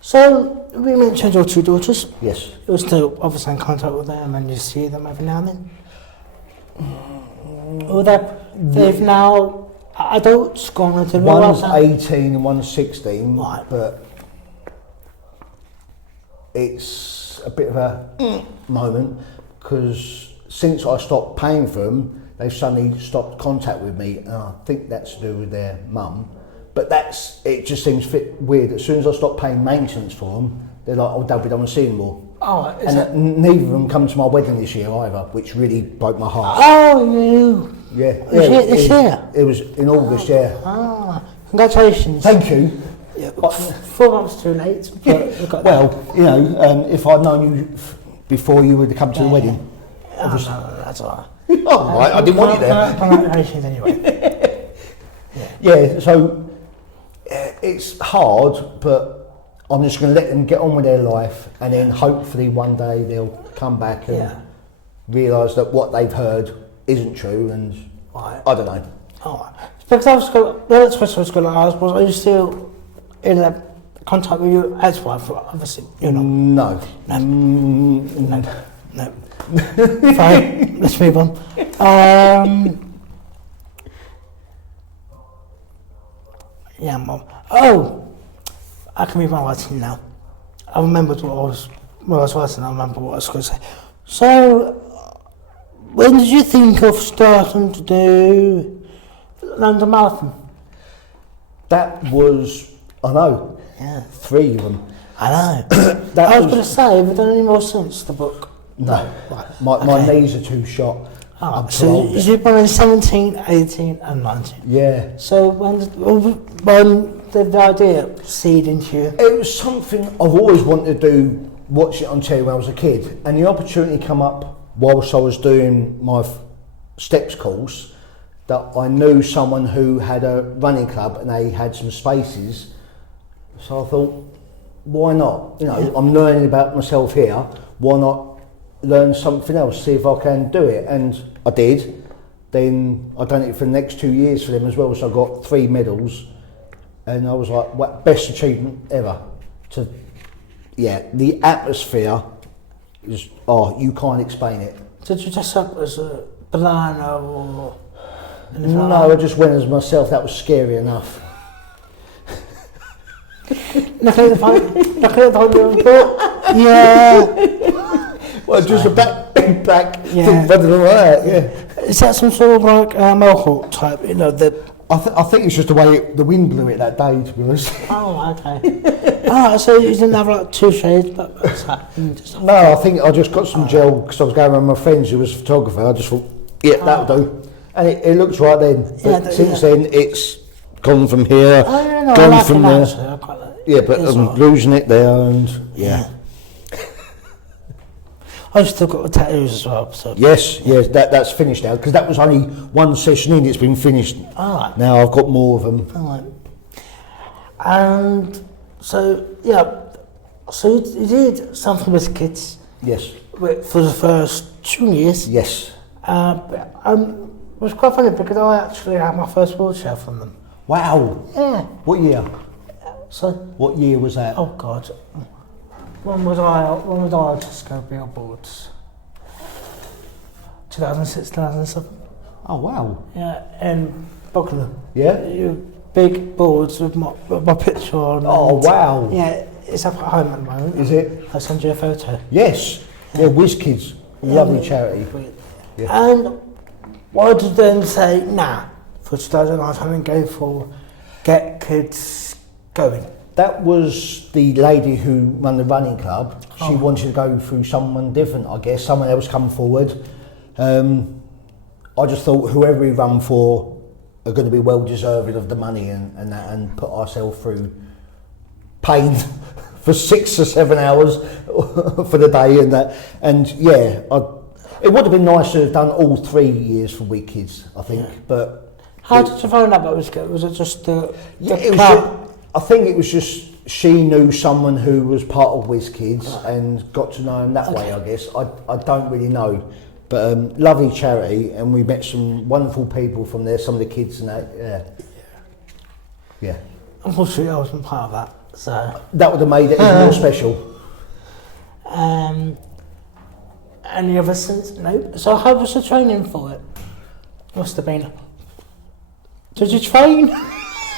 so we mentioned your 2 daughters. Yes. You're still obviously in contact with them and you see them every now and then? Well, they've now adults gone into One's 18 and one's 16, Right. but it's a bit of a moment because since I stopped paying for them, they've suddenly stopped contact with me, and I think that's to do with their mum. But it just seems weird. As soon as I stop paying maintenance for them, they're like, oh, Dad, we don't want to see them more. Oh, is And it? neither of them come to my wedding this year either, which really broke my heart. Oh, you. Yeah. Was it this year? It was in August, yeah. Ah, congratulations. Thank you. Yeah, 4 months too late, but we got Well, if I'd known you before you would have come to the wedding. that. Oh, no, that's all right. Oh, right, I didn't want you there. Congratulations anyway. Yeah, so it's hard, but I'm just going to let them get on with their life, and then hopefully one day they'll come back and realise that what they've heard isn't true, and Right. I don't know. All right. Because the next question I was going to ask was, are you still in contact with your ex-wife? Obviously, you're not. No. No. Fine, let's move on. Yeah, Mum. Oh, I can read my writing now. I remembered when I was writing, I remember what I was going to say. So, when did you think of starting to do London Marathon? That was, I know, Yeah, 3 of them. I know. That I was was- going to say, have you done any more since the book? No. Right. My Okay. knees are too shot. Oh, I'm too so old. you've been in 17, 18 and 19. Yeah. So when did the idea seed into you? It was something I've always wanted to do, watch it on telly when I was a kid, and the opportunity come up whilst I was doing my steps course, that I knew someone who had a running club and they had some spaces, so I thought, why not? I'm learning about myself here, why not learn something else, see if I can do it? And I did. Then I done it for the next 2 years for them as well, so I got 3 medals, and I was like, what, best achievement ever. The atmosphere is, you can't explain it. Did you dress up as a banana or anything No, like I just went as myself, that was scary enough. that? Look at the report. Yeah. Well, just a back, Yeah. thing better than that, yeah. Is that some sort of like Melkor type? I think it's just the way the wind blew it that day, to be honest. Oh, okay. So you didn't have like 2 shades, but what's that? No, I think I just got some gel because I was going around with my friends who was a photographer. I just thought, that'll do. And it looks right then. Yeah, But since then, it's gone from here, Oh, yeah, no, I gone like from it there. actually. I quite like it. Yeah, but It's I'm all right. losing it there, and yeah. I've still got the tattoos as well. So. Yes, that's finished now because that was only 1 session in. It's been finished. Alright. Now I've got more of them. Alright. And so so you did something with kids Yes, for the first 2 years. yes. It was quite funny because I actually had my first wheelchair from them. Wow. Yeah. What year? So, What year was that? oh God, when was I just go billboards? 2006, 2007. Oh wow. Yeah, in Buckland. Yeah. Big boards with my picture on. Oh and- wow. Yeah, it's up at home at the moment. Is it? I'll send you a photo. Yes. Yeah, Whiz Kids, lovely charity. Yeah. And why did you then say, nah, for 2019 and go for Get Kids Going? That was the lady who ran the running club. She wanted to go through someone different, I guess. Someone else come forward. I just thought whoever we run for are going to be well deserving of the money and that, and put ourselves through pain for 6 or 7 hours for the day and that. And yeah, it would have been nice to have done all 3 years for Weak Kids, I think. But how did you find out about Whiz Kids? Was it just the it was club? I think it was just she knew someone who was part of Whiz Kids and got to know him that way, I guess. I don't really know. But lovely charity, and we met some wonderful people from there, some of the kids and that. Yeah. Unfortunately, I wasn't part of that, so. That would have made it even more special. Any other since? No. So how was the training for it? Must have been. Did you train?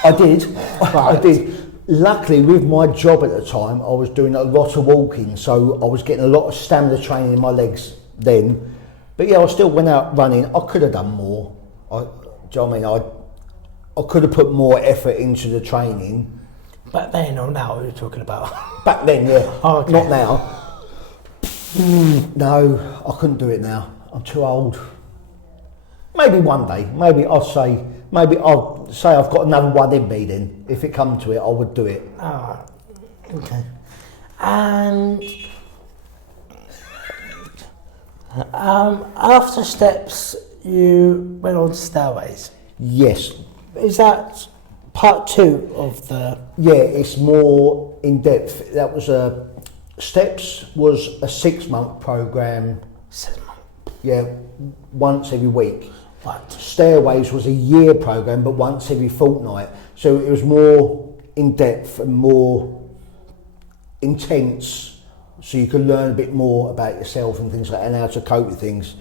I did. Right. I did. Luckily, with my job at the time, I was doing a lot of walking, so I was getting a lot of stamina training in my legs then. But yeah, I still went out running. I could have done more. Do you know what I mean? I could have put more effort into the training. Back then or now, you're talking about? Back then, yeah. Oh, okay. Not now. No, I couldn't do it now. I'm too old. Maybe one day. Maybe I'll say I've got another one in me then. If it come to it, I would do it. Oh, okay. And after steps, you went on stairways. Yes. Is that part 2 of the? Yeah, it's more in depth. That was steps was a 6-month program. 6 months. Yeah, once every week. What? Stairways was a year program, but once every fortnight. So it was more in depth and more intense, so you can learn a bit more about yourself and things like that, and how to cope with things.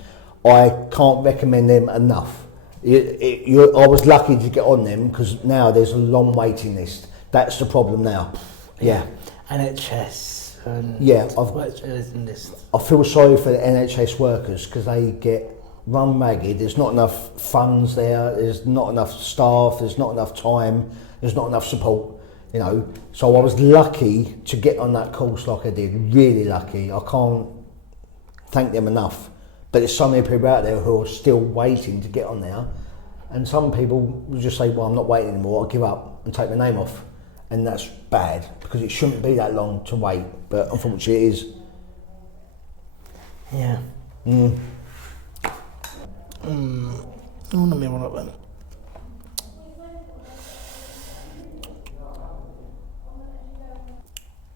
I can't recommend them enough. I was lucky to get on them because now there's a long waiting list. That's the problem now. Yeah. NHS. And yeah, this. I feel sorry for the NHS workers because they get run ragged. There's not enough funds there. There's not enough staff. There's not enough time. There's not enough support. You know, so I was lucky to get on that course like I did. Really lucky. I can't thank them enough. But there's so many people out there who are still waiting to get on there, and some people will just say, "Well, I'm not waiting anymore. I'll give up and take my name off," and that's bad because it shouldn't be that long to wait. But unfortunately, it is. Yeah. Let me run up then.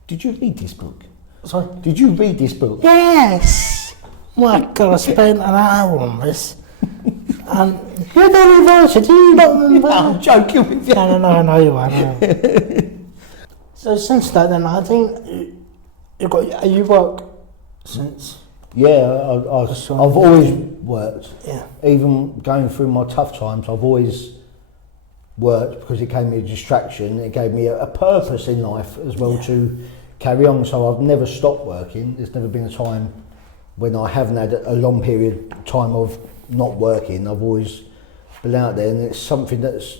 Did you read this book? Sorry? Did you read this book? Yes! My God, I spent an hour on this. And you're the reverse, do you not remember? I'm joking with you. No, I know you are. No. So since that then, I think you work since? Yeah, I've always worked. Yeah. Even going through my tough times, I've always worked because it gave me a distraction. It gave me a purpose in life as well to carry on. So I've never stopped working. There's never been a time when I haven't had a long period of time of not working. I've always been out there, and it's something that's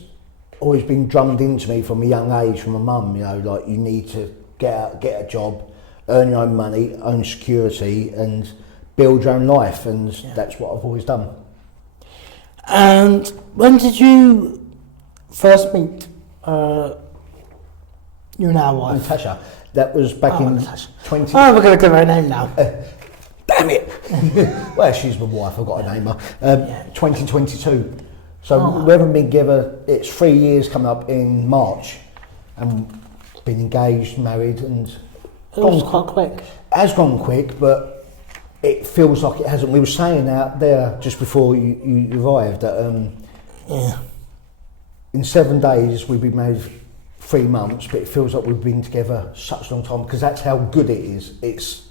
always been drummed into me from a young age from my mum. You know, like you need to get out, get a job, earn your own money, own security, and build your own life. And that's what I've always done. And when did you first meet your now wife? Natasha. That was back in Natasha. 20... Oh, we're going to give her a name now. Damn it! Well, she's my wife, I've got to name her. 2022. So we haven't been together, it's 3 years coming up in March. And been engaged, married, and... It was quite quick. It has gone quick, but it feels like it hasn't. We were saying out there just before you arrived that in 7 days we've been married 3 months, but it feels like we've been together such a long time because that's how good it is. It's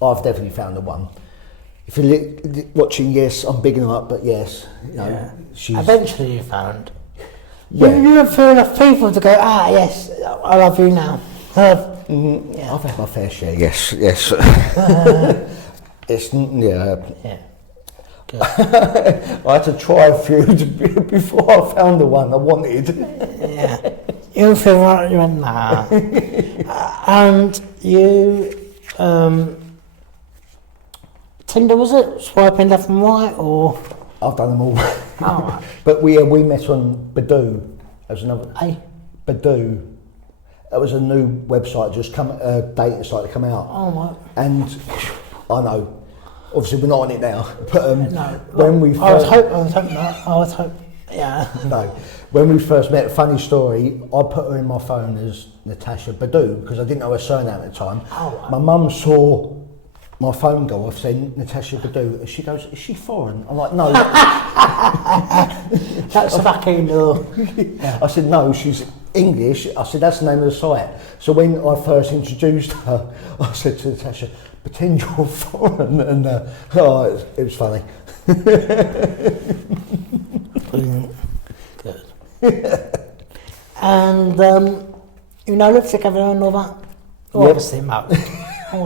I've definitely found the one. If you're watching, yes, I'm bigging her up, but yes, you know, she's... Eventually you found. Yeah. You have fair enough people to go, yes, I love you now. I've had my fair share, yes. It's, Yeah. Good. I had to try a few before I found the one I wanted. Yeah. You feel right, you went, nah. And you, Tinder, was it? Swiping left and right, or? I've done them all. Oh, right. But we met on Badoo as another... Hey? Badoo. It was a new website just data site to come out. Oh my. And I know, obviously we're not on it now, but No. when we I was first, hoping. Yeah. no, when we first met, funny story, I put her in my phone as Natasha Badu because I didn't know her surname at the time. Oh. My mum saw my phone go off saying Natasha Badu, and she goes, "Is she foreign?" I'm like, "No." That's fucking no. I said, "No, she's English." I said, "That's the name of the site." So when I first introduced her, I said to Natasha, "Pretend you're foreign," and it was funny. Brilliant. Good. And you know, live together and all that. Well, Yep. obviously, Matt. No,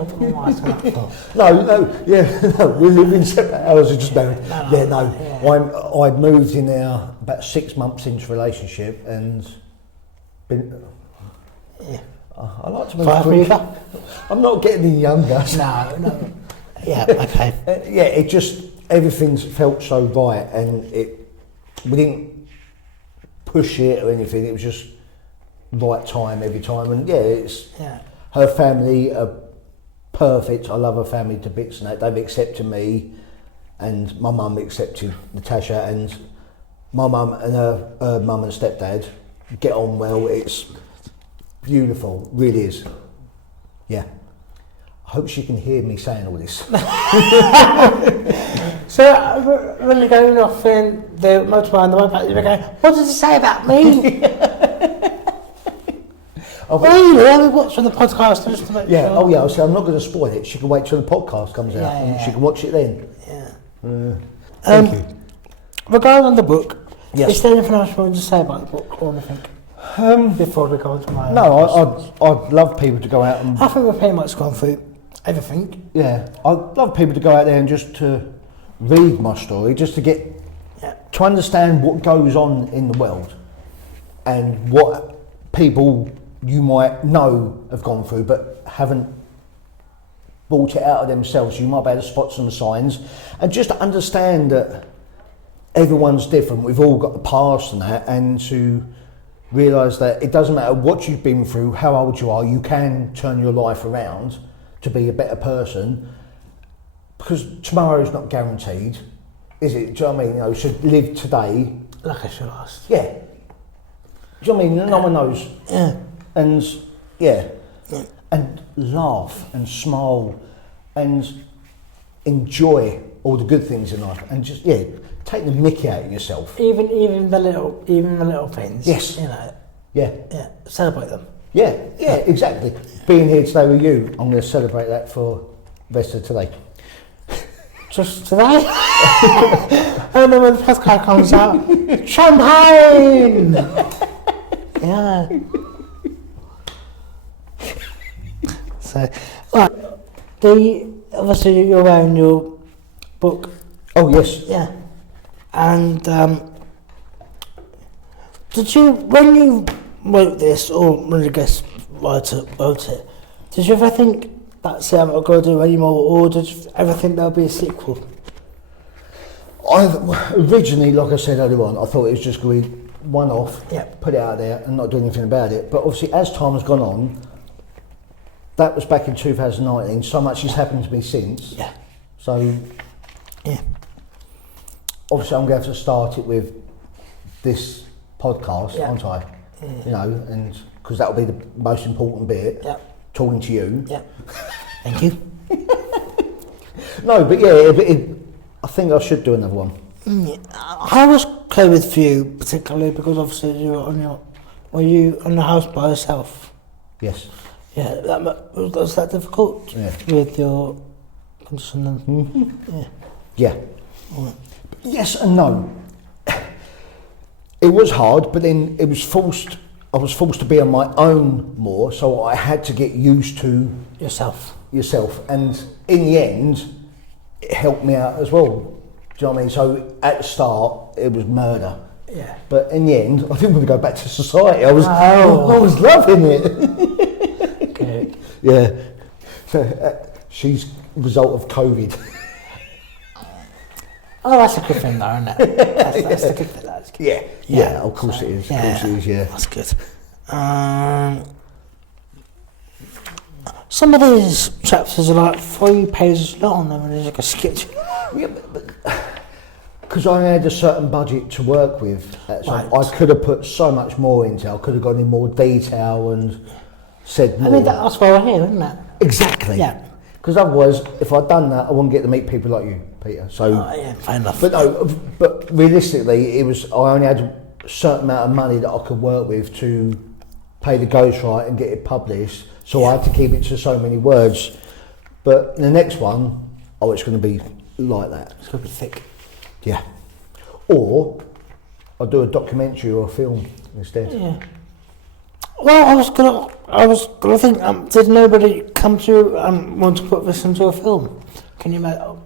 we live in separate houses, just married. No. I moved in there about 6 months into relationship and been. Yeah. I like to move Five quick. mover? I'm not getting any younger. No. Yeah, okay. It just everything's felt so right, and we didn't push it or anything. It was just right time every time, and her family are perfect. I love her family to bits, and that they've accepted me, and my mum accepted Natasha, and my mum and her mum and stepdad get on well. It's beautiful, really is. Yeah. I hope she can hear me saying all this. So, when you're going off in the motorbike and the motorbike, you're going, what does it say about me? Really? We watched on the podcast just to make Yeah, sure. oh yeah, so I'm not going to spoil it. She can wait till the podcast comes out and she can watch it then. Yeah. Thank you. Regarding the book, Yes. is there anything else you want to say about the book or anything? Before we go on to my No, I'd love people to go out and... I think we've pretty much gone through everything. Yeah, I'd love people to go out there and just to read my story, just to get... Yeah. To understand what goes on in the world and what people you might know have gone through but haven't brought it out of themselves. You might be able to spot some signs and just to understand that everyone's different. We've all got a past and that, and to realise that it doesn't matter what you've been through, how old you are, you can turn your life around to be a better person, because tomorrow's not guaranteed, is it? Do you know what I mean? You know, so live today. Like I should ask. Yeah. Do you know what I mean? No one knows. Yeah. And and laugh and smile and enjoy all the good things in life, and just take the mickey out of yourself. Even the little things. Yes. You know. Yeah. Yeah. Celebrate them. Yeah, exactly. Being here today with you, I'm going to celebrate that for the rest of today. Just today. And then when the podcast comes out, champagne. Yeah. So, right. Obviously you're wearing your book. Oh yes. Yeah. And did you, when you wrote this, or when the guest writer wrote it, did you ever think that's it, I'm not going to do anymore, or did you ever think there'll be a sequel? Originally, like I said earlier on, I thought it was just going to be one off, Yeah. put it out there and not do anything about it. But obviously, as time has gone on, that was back in 2019. So much has happened to me since. Yeah. So, Yeah. obviously, I'm going to have to start it with this podcast, Yeah. aren't I? You know, and because that will be the most important bit. Yeah. Talking to you. Yeah. Thank you. No, but yeah, I think I should do another one. How was COVID for you, particularly because obviously were you on the house by yourself? Yes. Yeah, was that difficult? Yeah. With your condition and Yeah. Right. Yes and no. It was hard, but then I was forced to be on my own more, so I had to get used to yourself. and in the end it helped me out as well. Do you know what I mean? So at the start it was murder. Yeah. But in the end I didn't want to go back to society. I was loving it. Okay. Yeah. So she's a result of COVID. Oh, that's a good thing though, isn't it? That's the good thing. That's good. Yeah, of course it is. Yeah. Of course it is, yeah. That's good. Some of these chapters are like 3 pages long, and there's like a sketch. Yeah, because I had a certain budget to work with, so Right. I could have put so much more into it. I could have gone in more detail and said more. I mean, that's why we're here, isn't it? Exactly. Yeah. Because otherwise, if I'd done that, I wouldn't get to meet people like you, Peter. So, Yeah, fair enough. but no, but realistically, I only had a certain amount of money that I could work with to pay the ghostwriter and get it published. So I had to keep it to so many words. But the next one, it's going to be like that. It's going to be thick. Yeah. Or I'll do a documentary or a film instead. Yeah. Well, I was gonna think. Did nobody come to want to put this into a film? Can you imagine?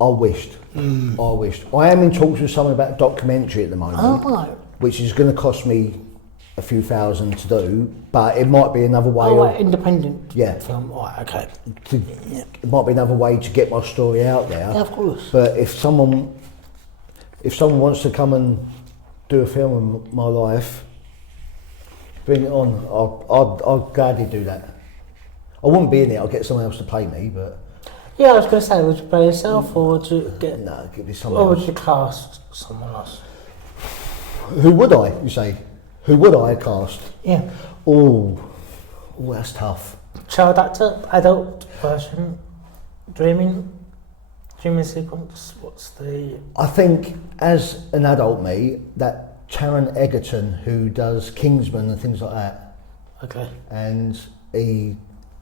I wished. I wished. I am in talks with someone about a documentary at the moment, Oh, right. which is going to cost me a few thousand to do, but it might be another way. Oh, of, right, independent Yeah. film. Right, okay. It might be another way to get my story out there. Yeah, of course. But if someone wants to come and do a film of my life, bring it on. I'll gladly do that. I wouldn't be in it. I'll get someone else to play me, but Yeah, I was going to say, would you play yourself, or would you get, no, give me someone or would else. you cast someone else? Who would I? You say? Who would I cast? Yeah. Oh, that's tough. Child actor, adult version, dreaming sequence. What's the? I think as an adult me, that Taron Egerton who does Kingsman and things like that, Okay. and he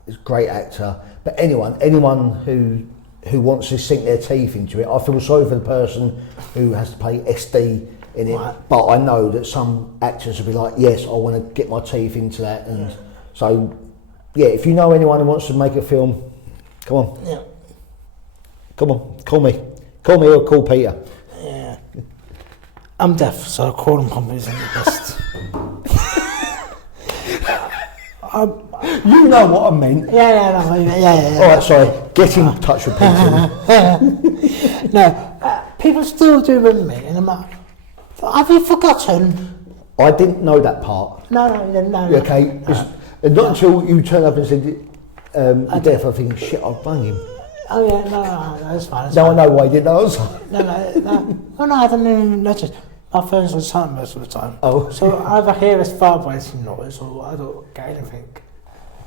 is a great actor. But anyone who wants to sink their teeth into it, I feel sorry for the person who has to play SD in it. Right. But I know that some actors will be like, yes, I want to get my teeth into that, and so yeah. If you know anyone who wants to make a film, come on, Yeah. come on, call me or call Peter. Yeah. I'm deaf, so calling companies isn't the best. You know what I meant. Yeah. All right, sorry. Get in touch with Peter. No, people still do ring me, and I'm like, have you forgotten? I didn't know that part. No. Okay, and not until you turn up and said you're deaf, I think, shit, I've rung him. Oh yeah, no, that's fine. Now I know why you didn't answer. No. Oh no, I don't even notice. My phone's on silent most of the time. Oh. So I either hear this vibrating noise or I don't get anything.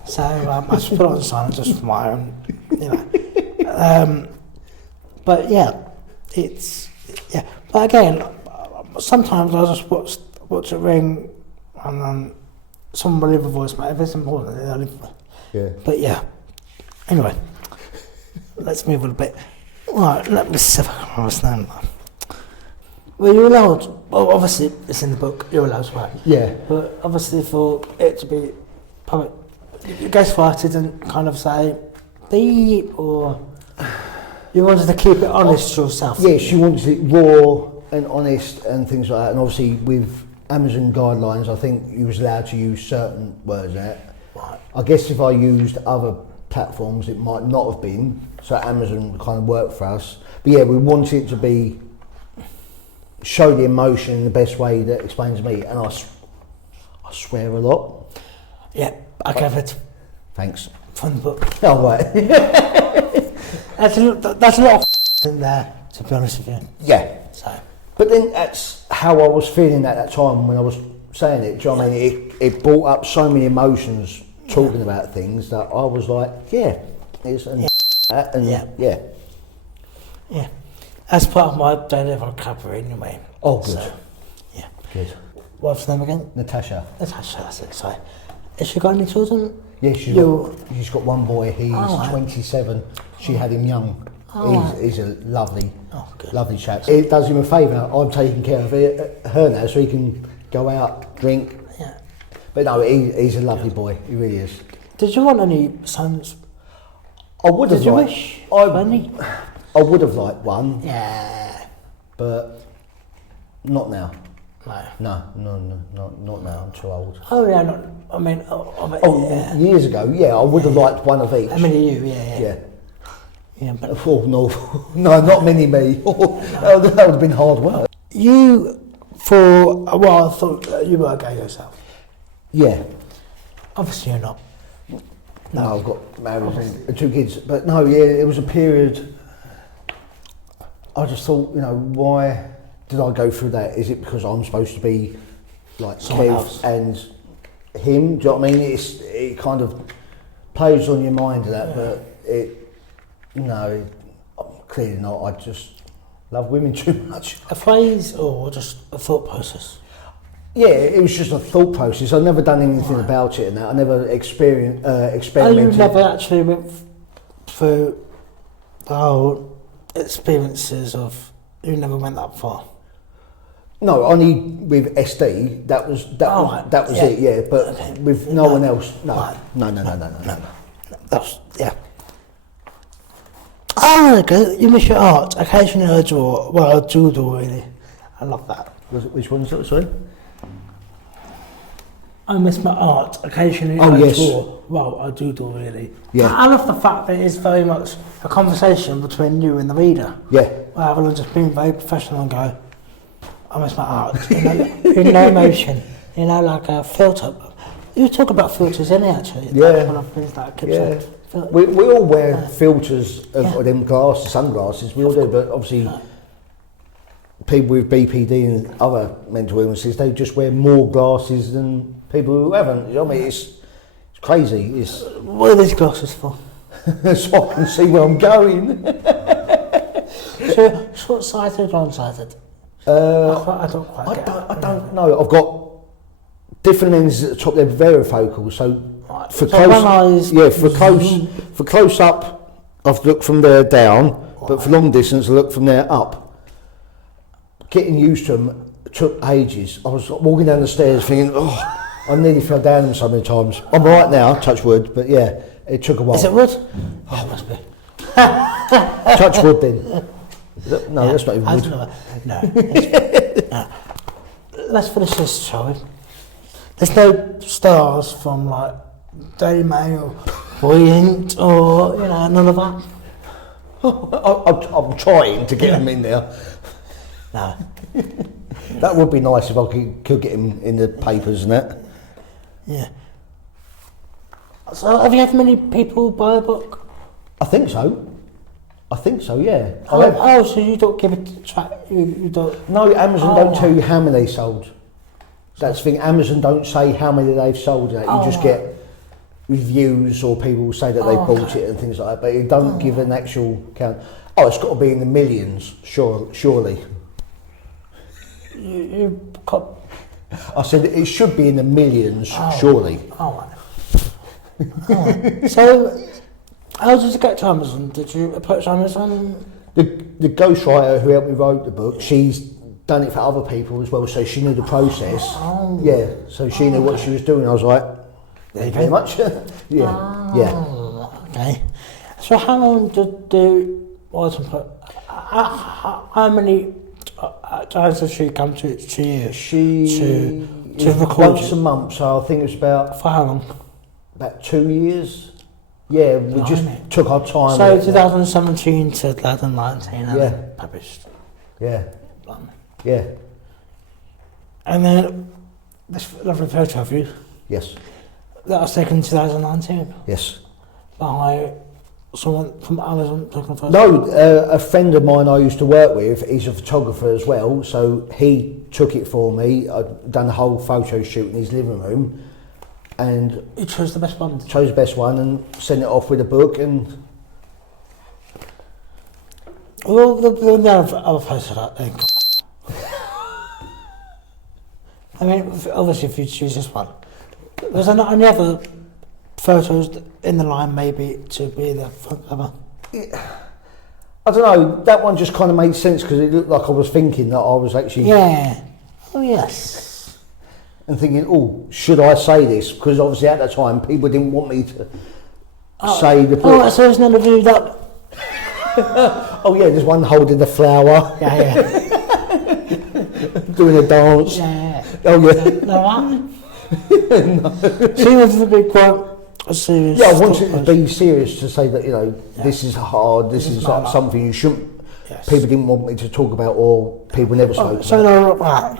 So I just put it on silent just for my own, you know. But yeah, yeah. But again, sometimes I just watch it ring, and then someone will leave a voicemail. If it's important, they'll leave. Yeah. But yeah. Anyway, let's move on a bit. Right, let me see if I can understand that. Well, you're allowed, well, obviously it's in the book, you're allowed to write. Yeah. But obviously for it to be public, you ghostwriter and kind of say, beep, or you wanted to keep it honest to yourself. Yeah, she wants it raw and honest and things like that. And obviously with Amazon guidelines, I think you was allowed to use certain words there. Right. I guess if I used other platforms, it might not have been. So Amazon kind of worked for us. But yeah, we want it to be, show the emotion in the best way that explains me. And I swear a lot. Yeah, I gathered Thanks. from the book. Oh, right. That's a lot of in there, to be honest with you. Yeah. So, But then that's how I was feeling at that time when I was saying it. Do you know what I mean? It brought up so many emotions talking about things that I was like, yeah, it's and that and yeah. yeah. That's part of my daily vocabulary anyway. Oh, good. So, yeah. Good. What's her name again? Natasha. Natasha, that's it, sorry. Has she got any children? Yeah, she's got one boy. He's right. 27. She had him young. He's a lovely, good. lovely chap. It does him a favour. I'm taking care of her now, so he can go out, drink. Yeah. But no, he's a lovely boy. He really is. Did you want any sons? I would have Did you liked. wish? Any? I would have liked one, Yeah. but not now. No. No, not now. I'm too old. Oh yeah, no, I mean, yeah. Years ago, yeah, I would have liked one of each. I mean, you, yeah. Yeah. Yeah, but Oh no, no, not many me. That would have been hard work. you, for a while, thought that you were gay yourself. Yeah. Obviously, you're not. No, I've got married and 2 kids. But no, yeah, it was a period. I just thought, why did I go through that? Is it because I'm supposed to be like Someone Kev else. and him? Do you know what I mean? It kind of plays on your mind that, but clearly not. I just love women too much. A phrase or just a thought process? Yeah, it was just a thought process. I've never done anything about it and that. I never experimented. You never actually went through the whole experiences of, you never went that far? No, only with SD. That was it. Yeah, but with no one else. No. That's, yeah. Oh, okay. You miss your art. Occasionally I draw. Well, I doodle really. I love that. Which one is that? Sorry. I miss my art. Occasionally Oh, I yes. draw. Well, I doodle really. Yeah. I love the fact that it's very much a conversation between you and the reader. Yeah. Rather than just being very professional and go, I miss my art. In no emotion. Like a filter. You talk about filters, innit, actually? Yeah. One of the things that keeps Yeah. it. We all wear filters of them glasses, sunglasses. We all do, but obviously, people with BPD and other mental illnesses, they just wear more glasses than people who haven't. You know what I mean? It's crazy. What are these glasses for? So I can see where I'm going. So, short-sighted, long-sighted? I don't quite get it. I don't know. I've got different lenses at the top. They're varifocal, so Right. for So one eye's- for close up, I've looked from there down, but for long distance, I look from there up. Getting used to them took ages. I was walking down the stairs thinking, I nearly fell down them so many times. I'm right now, touch wood, but yeah, it took a while. Is it wood? Yeah, it must be. Touch wood then. No, that's not even wood. No. Let's finish this, shall we? There's no stars from like Daily Mail, Buoyant, or none of that. I'm trying to get them in there. No. That would be nice if I could get him in the papers and that. Yeah. So, have you had many people buy a book? I think so, yeah. So you don't give it a try? You don't? No, Amazon don't tell you how many they sold. That's the thing, Amazon don't say how many they've sold. You just get reviews or people say that they've bought it and things like that, but it don't give an actual count. Oh, it's got to be in the millions, surely. You got... I said it should be in the millions, surely. So, how did you get to Amazon? Did you approach Amazon? The ghostwriter who helped me write the book, she's done it for other people as well, so she knew the process. Yeah, so she knew what she was doing. I was like, thank you very much. Yeah. Okay. So how long did how many times did she come to you? She to record once a month, so I think it was about for how long? About 2 years. Yeah, we just took our time. So 2017 to 2019, and Yeah. then published. Yeah, Blimey. yeah, And then this lovely photo of you yes, that was taken in 2019 yes. by someone from Amazon taking a photo. No, a friend of mine I used to work with, he's a photographer as well, so he took it for me. I'd done a whole photo shoot in his living room and You chose the best one. chose the best one and sent it off with a book. And Well, the other photo that thing. I mean, obviously, if you choose this one, was there not any other photos in the line maybe to be the front cover? I don't know, that one just kind of made sense because it looked like I was thinking that I was actually Yeah. Oh yes. and thinking, oh, should I say this? Because obviously at that time people didn't want me to say the book. Oh, so there's none of you that. Oh yeah, there's one holding the flower, Yeah. doing a dance. Yeah. Oh yeah. No, what? Seems to be quite a serious. Yeah, I wanted it to be serious to say that, this is hard, this is not something you shouldn't, Yes. people didn't want me to talk about or people never spoke So about.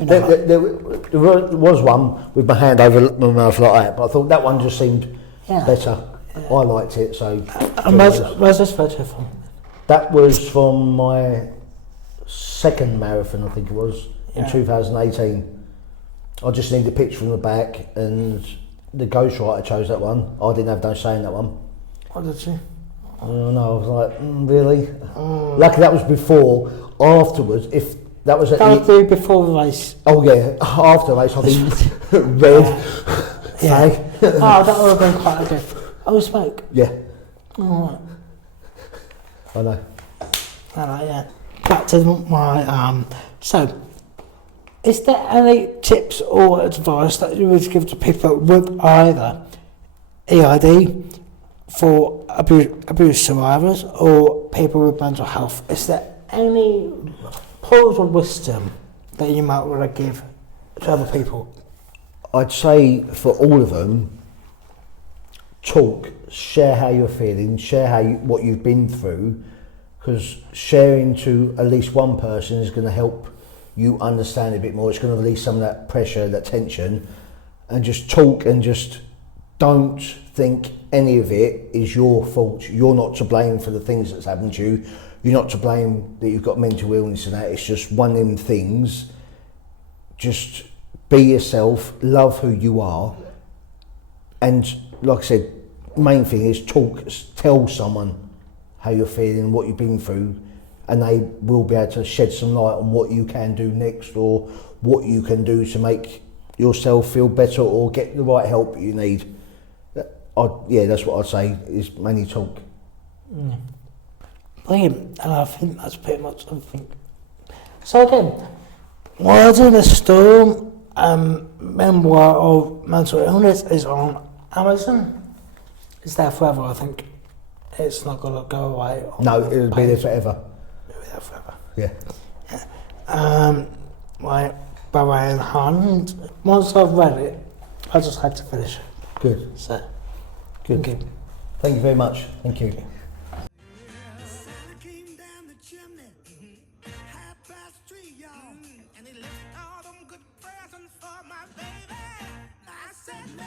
no, right. There was one with my hand over my mouth like that, but I thought that one just seemed Yeah. better. I liked it, so. And where's this photo from? That was from my second marathon, I think it was, in Yeah. 2018. I just needed a picture from the back, and the ghostwriter chose that one. I didn't have no say in that one. What did you? Oh no, I was like, really? Lucky that was before. Afterwards, if that was at That was the before the race. oh yeah, after the race, I think red. Yeah. Fag. Oh, that would have been quite good. Oh, smoke. Yeah, Oh, I know. yeah. Back to my so. Is there any tips or advice that you would give to people with either EID for abuse survivors or people with mental health? Is there any pearls of wisdom that you might want to give to other people? I'd say for all of them, talk, share how you're feeling, share what you've been through, because sharing to at least one person is going to help you understand a bit more. It's going to release some of that pressure, that tension, and just talk, and just don't think any of it is your fault. You're not to blame for the things that's happened to you. You're not to blame that you've got mental illness and that. It's just one of them things. Just be yourself, love who you are, and like I said, main thing is talk, tell someone how you're feeling, what you've been through, and they will be able to shed some light on what you can do next, or what you can do to make yourself feel better or get the right help you need. That's what I'd say, is mainly talk. Brilliant, and I think that's pretty much everything. So again, Words in a Storm, memoir of mental illness is on Amazon. It's there forever, I think. It's not going to go away. No, it'll be there forever. It'll be there forever. Yeah. By Ryan Harland. Once I've read it, I just had to finish it. Good. So, Good. thank you. Thank you very much. Thank you. Santa came down the chimney, 3:30, y'all, and he left all them good presents for my baby. I said, no.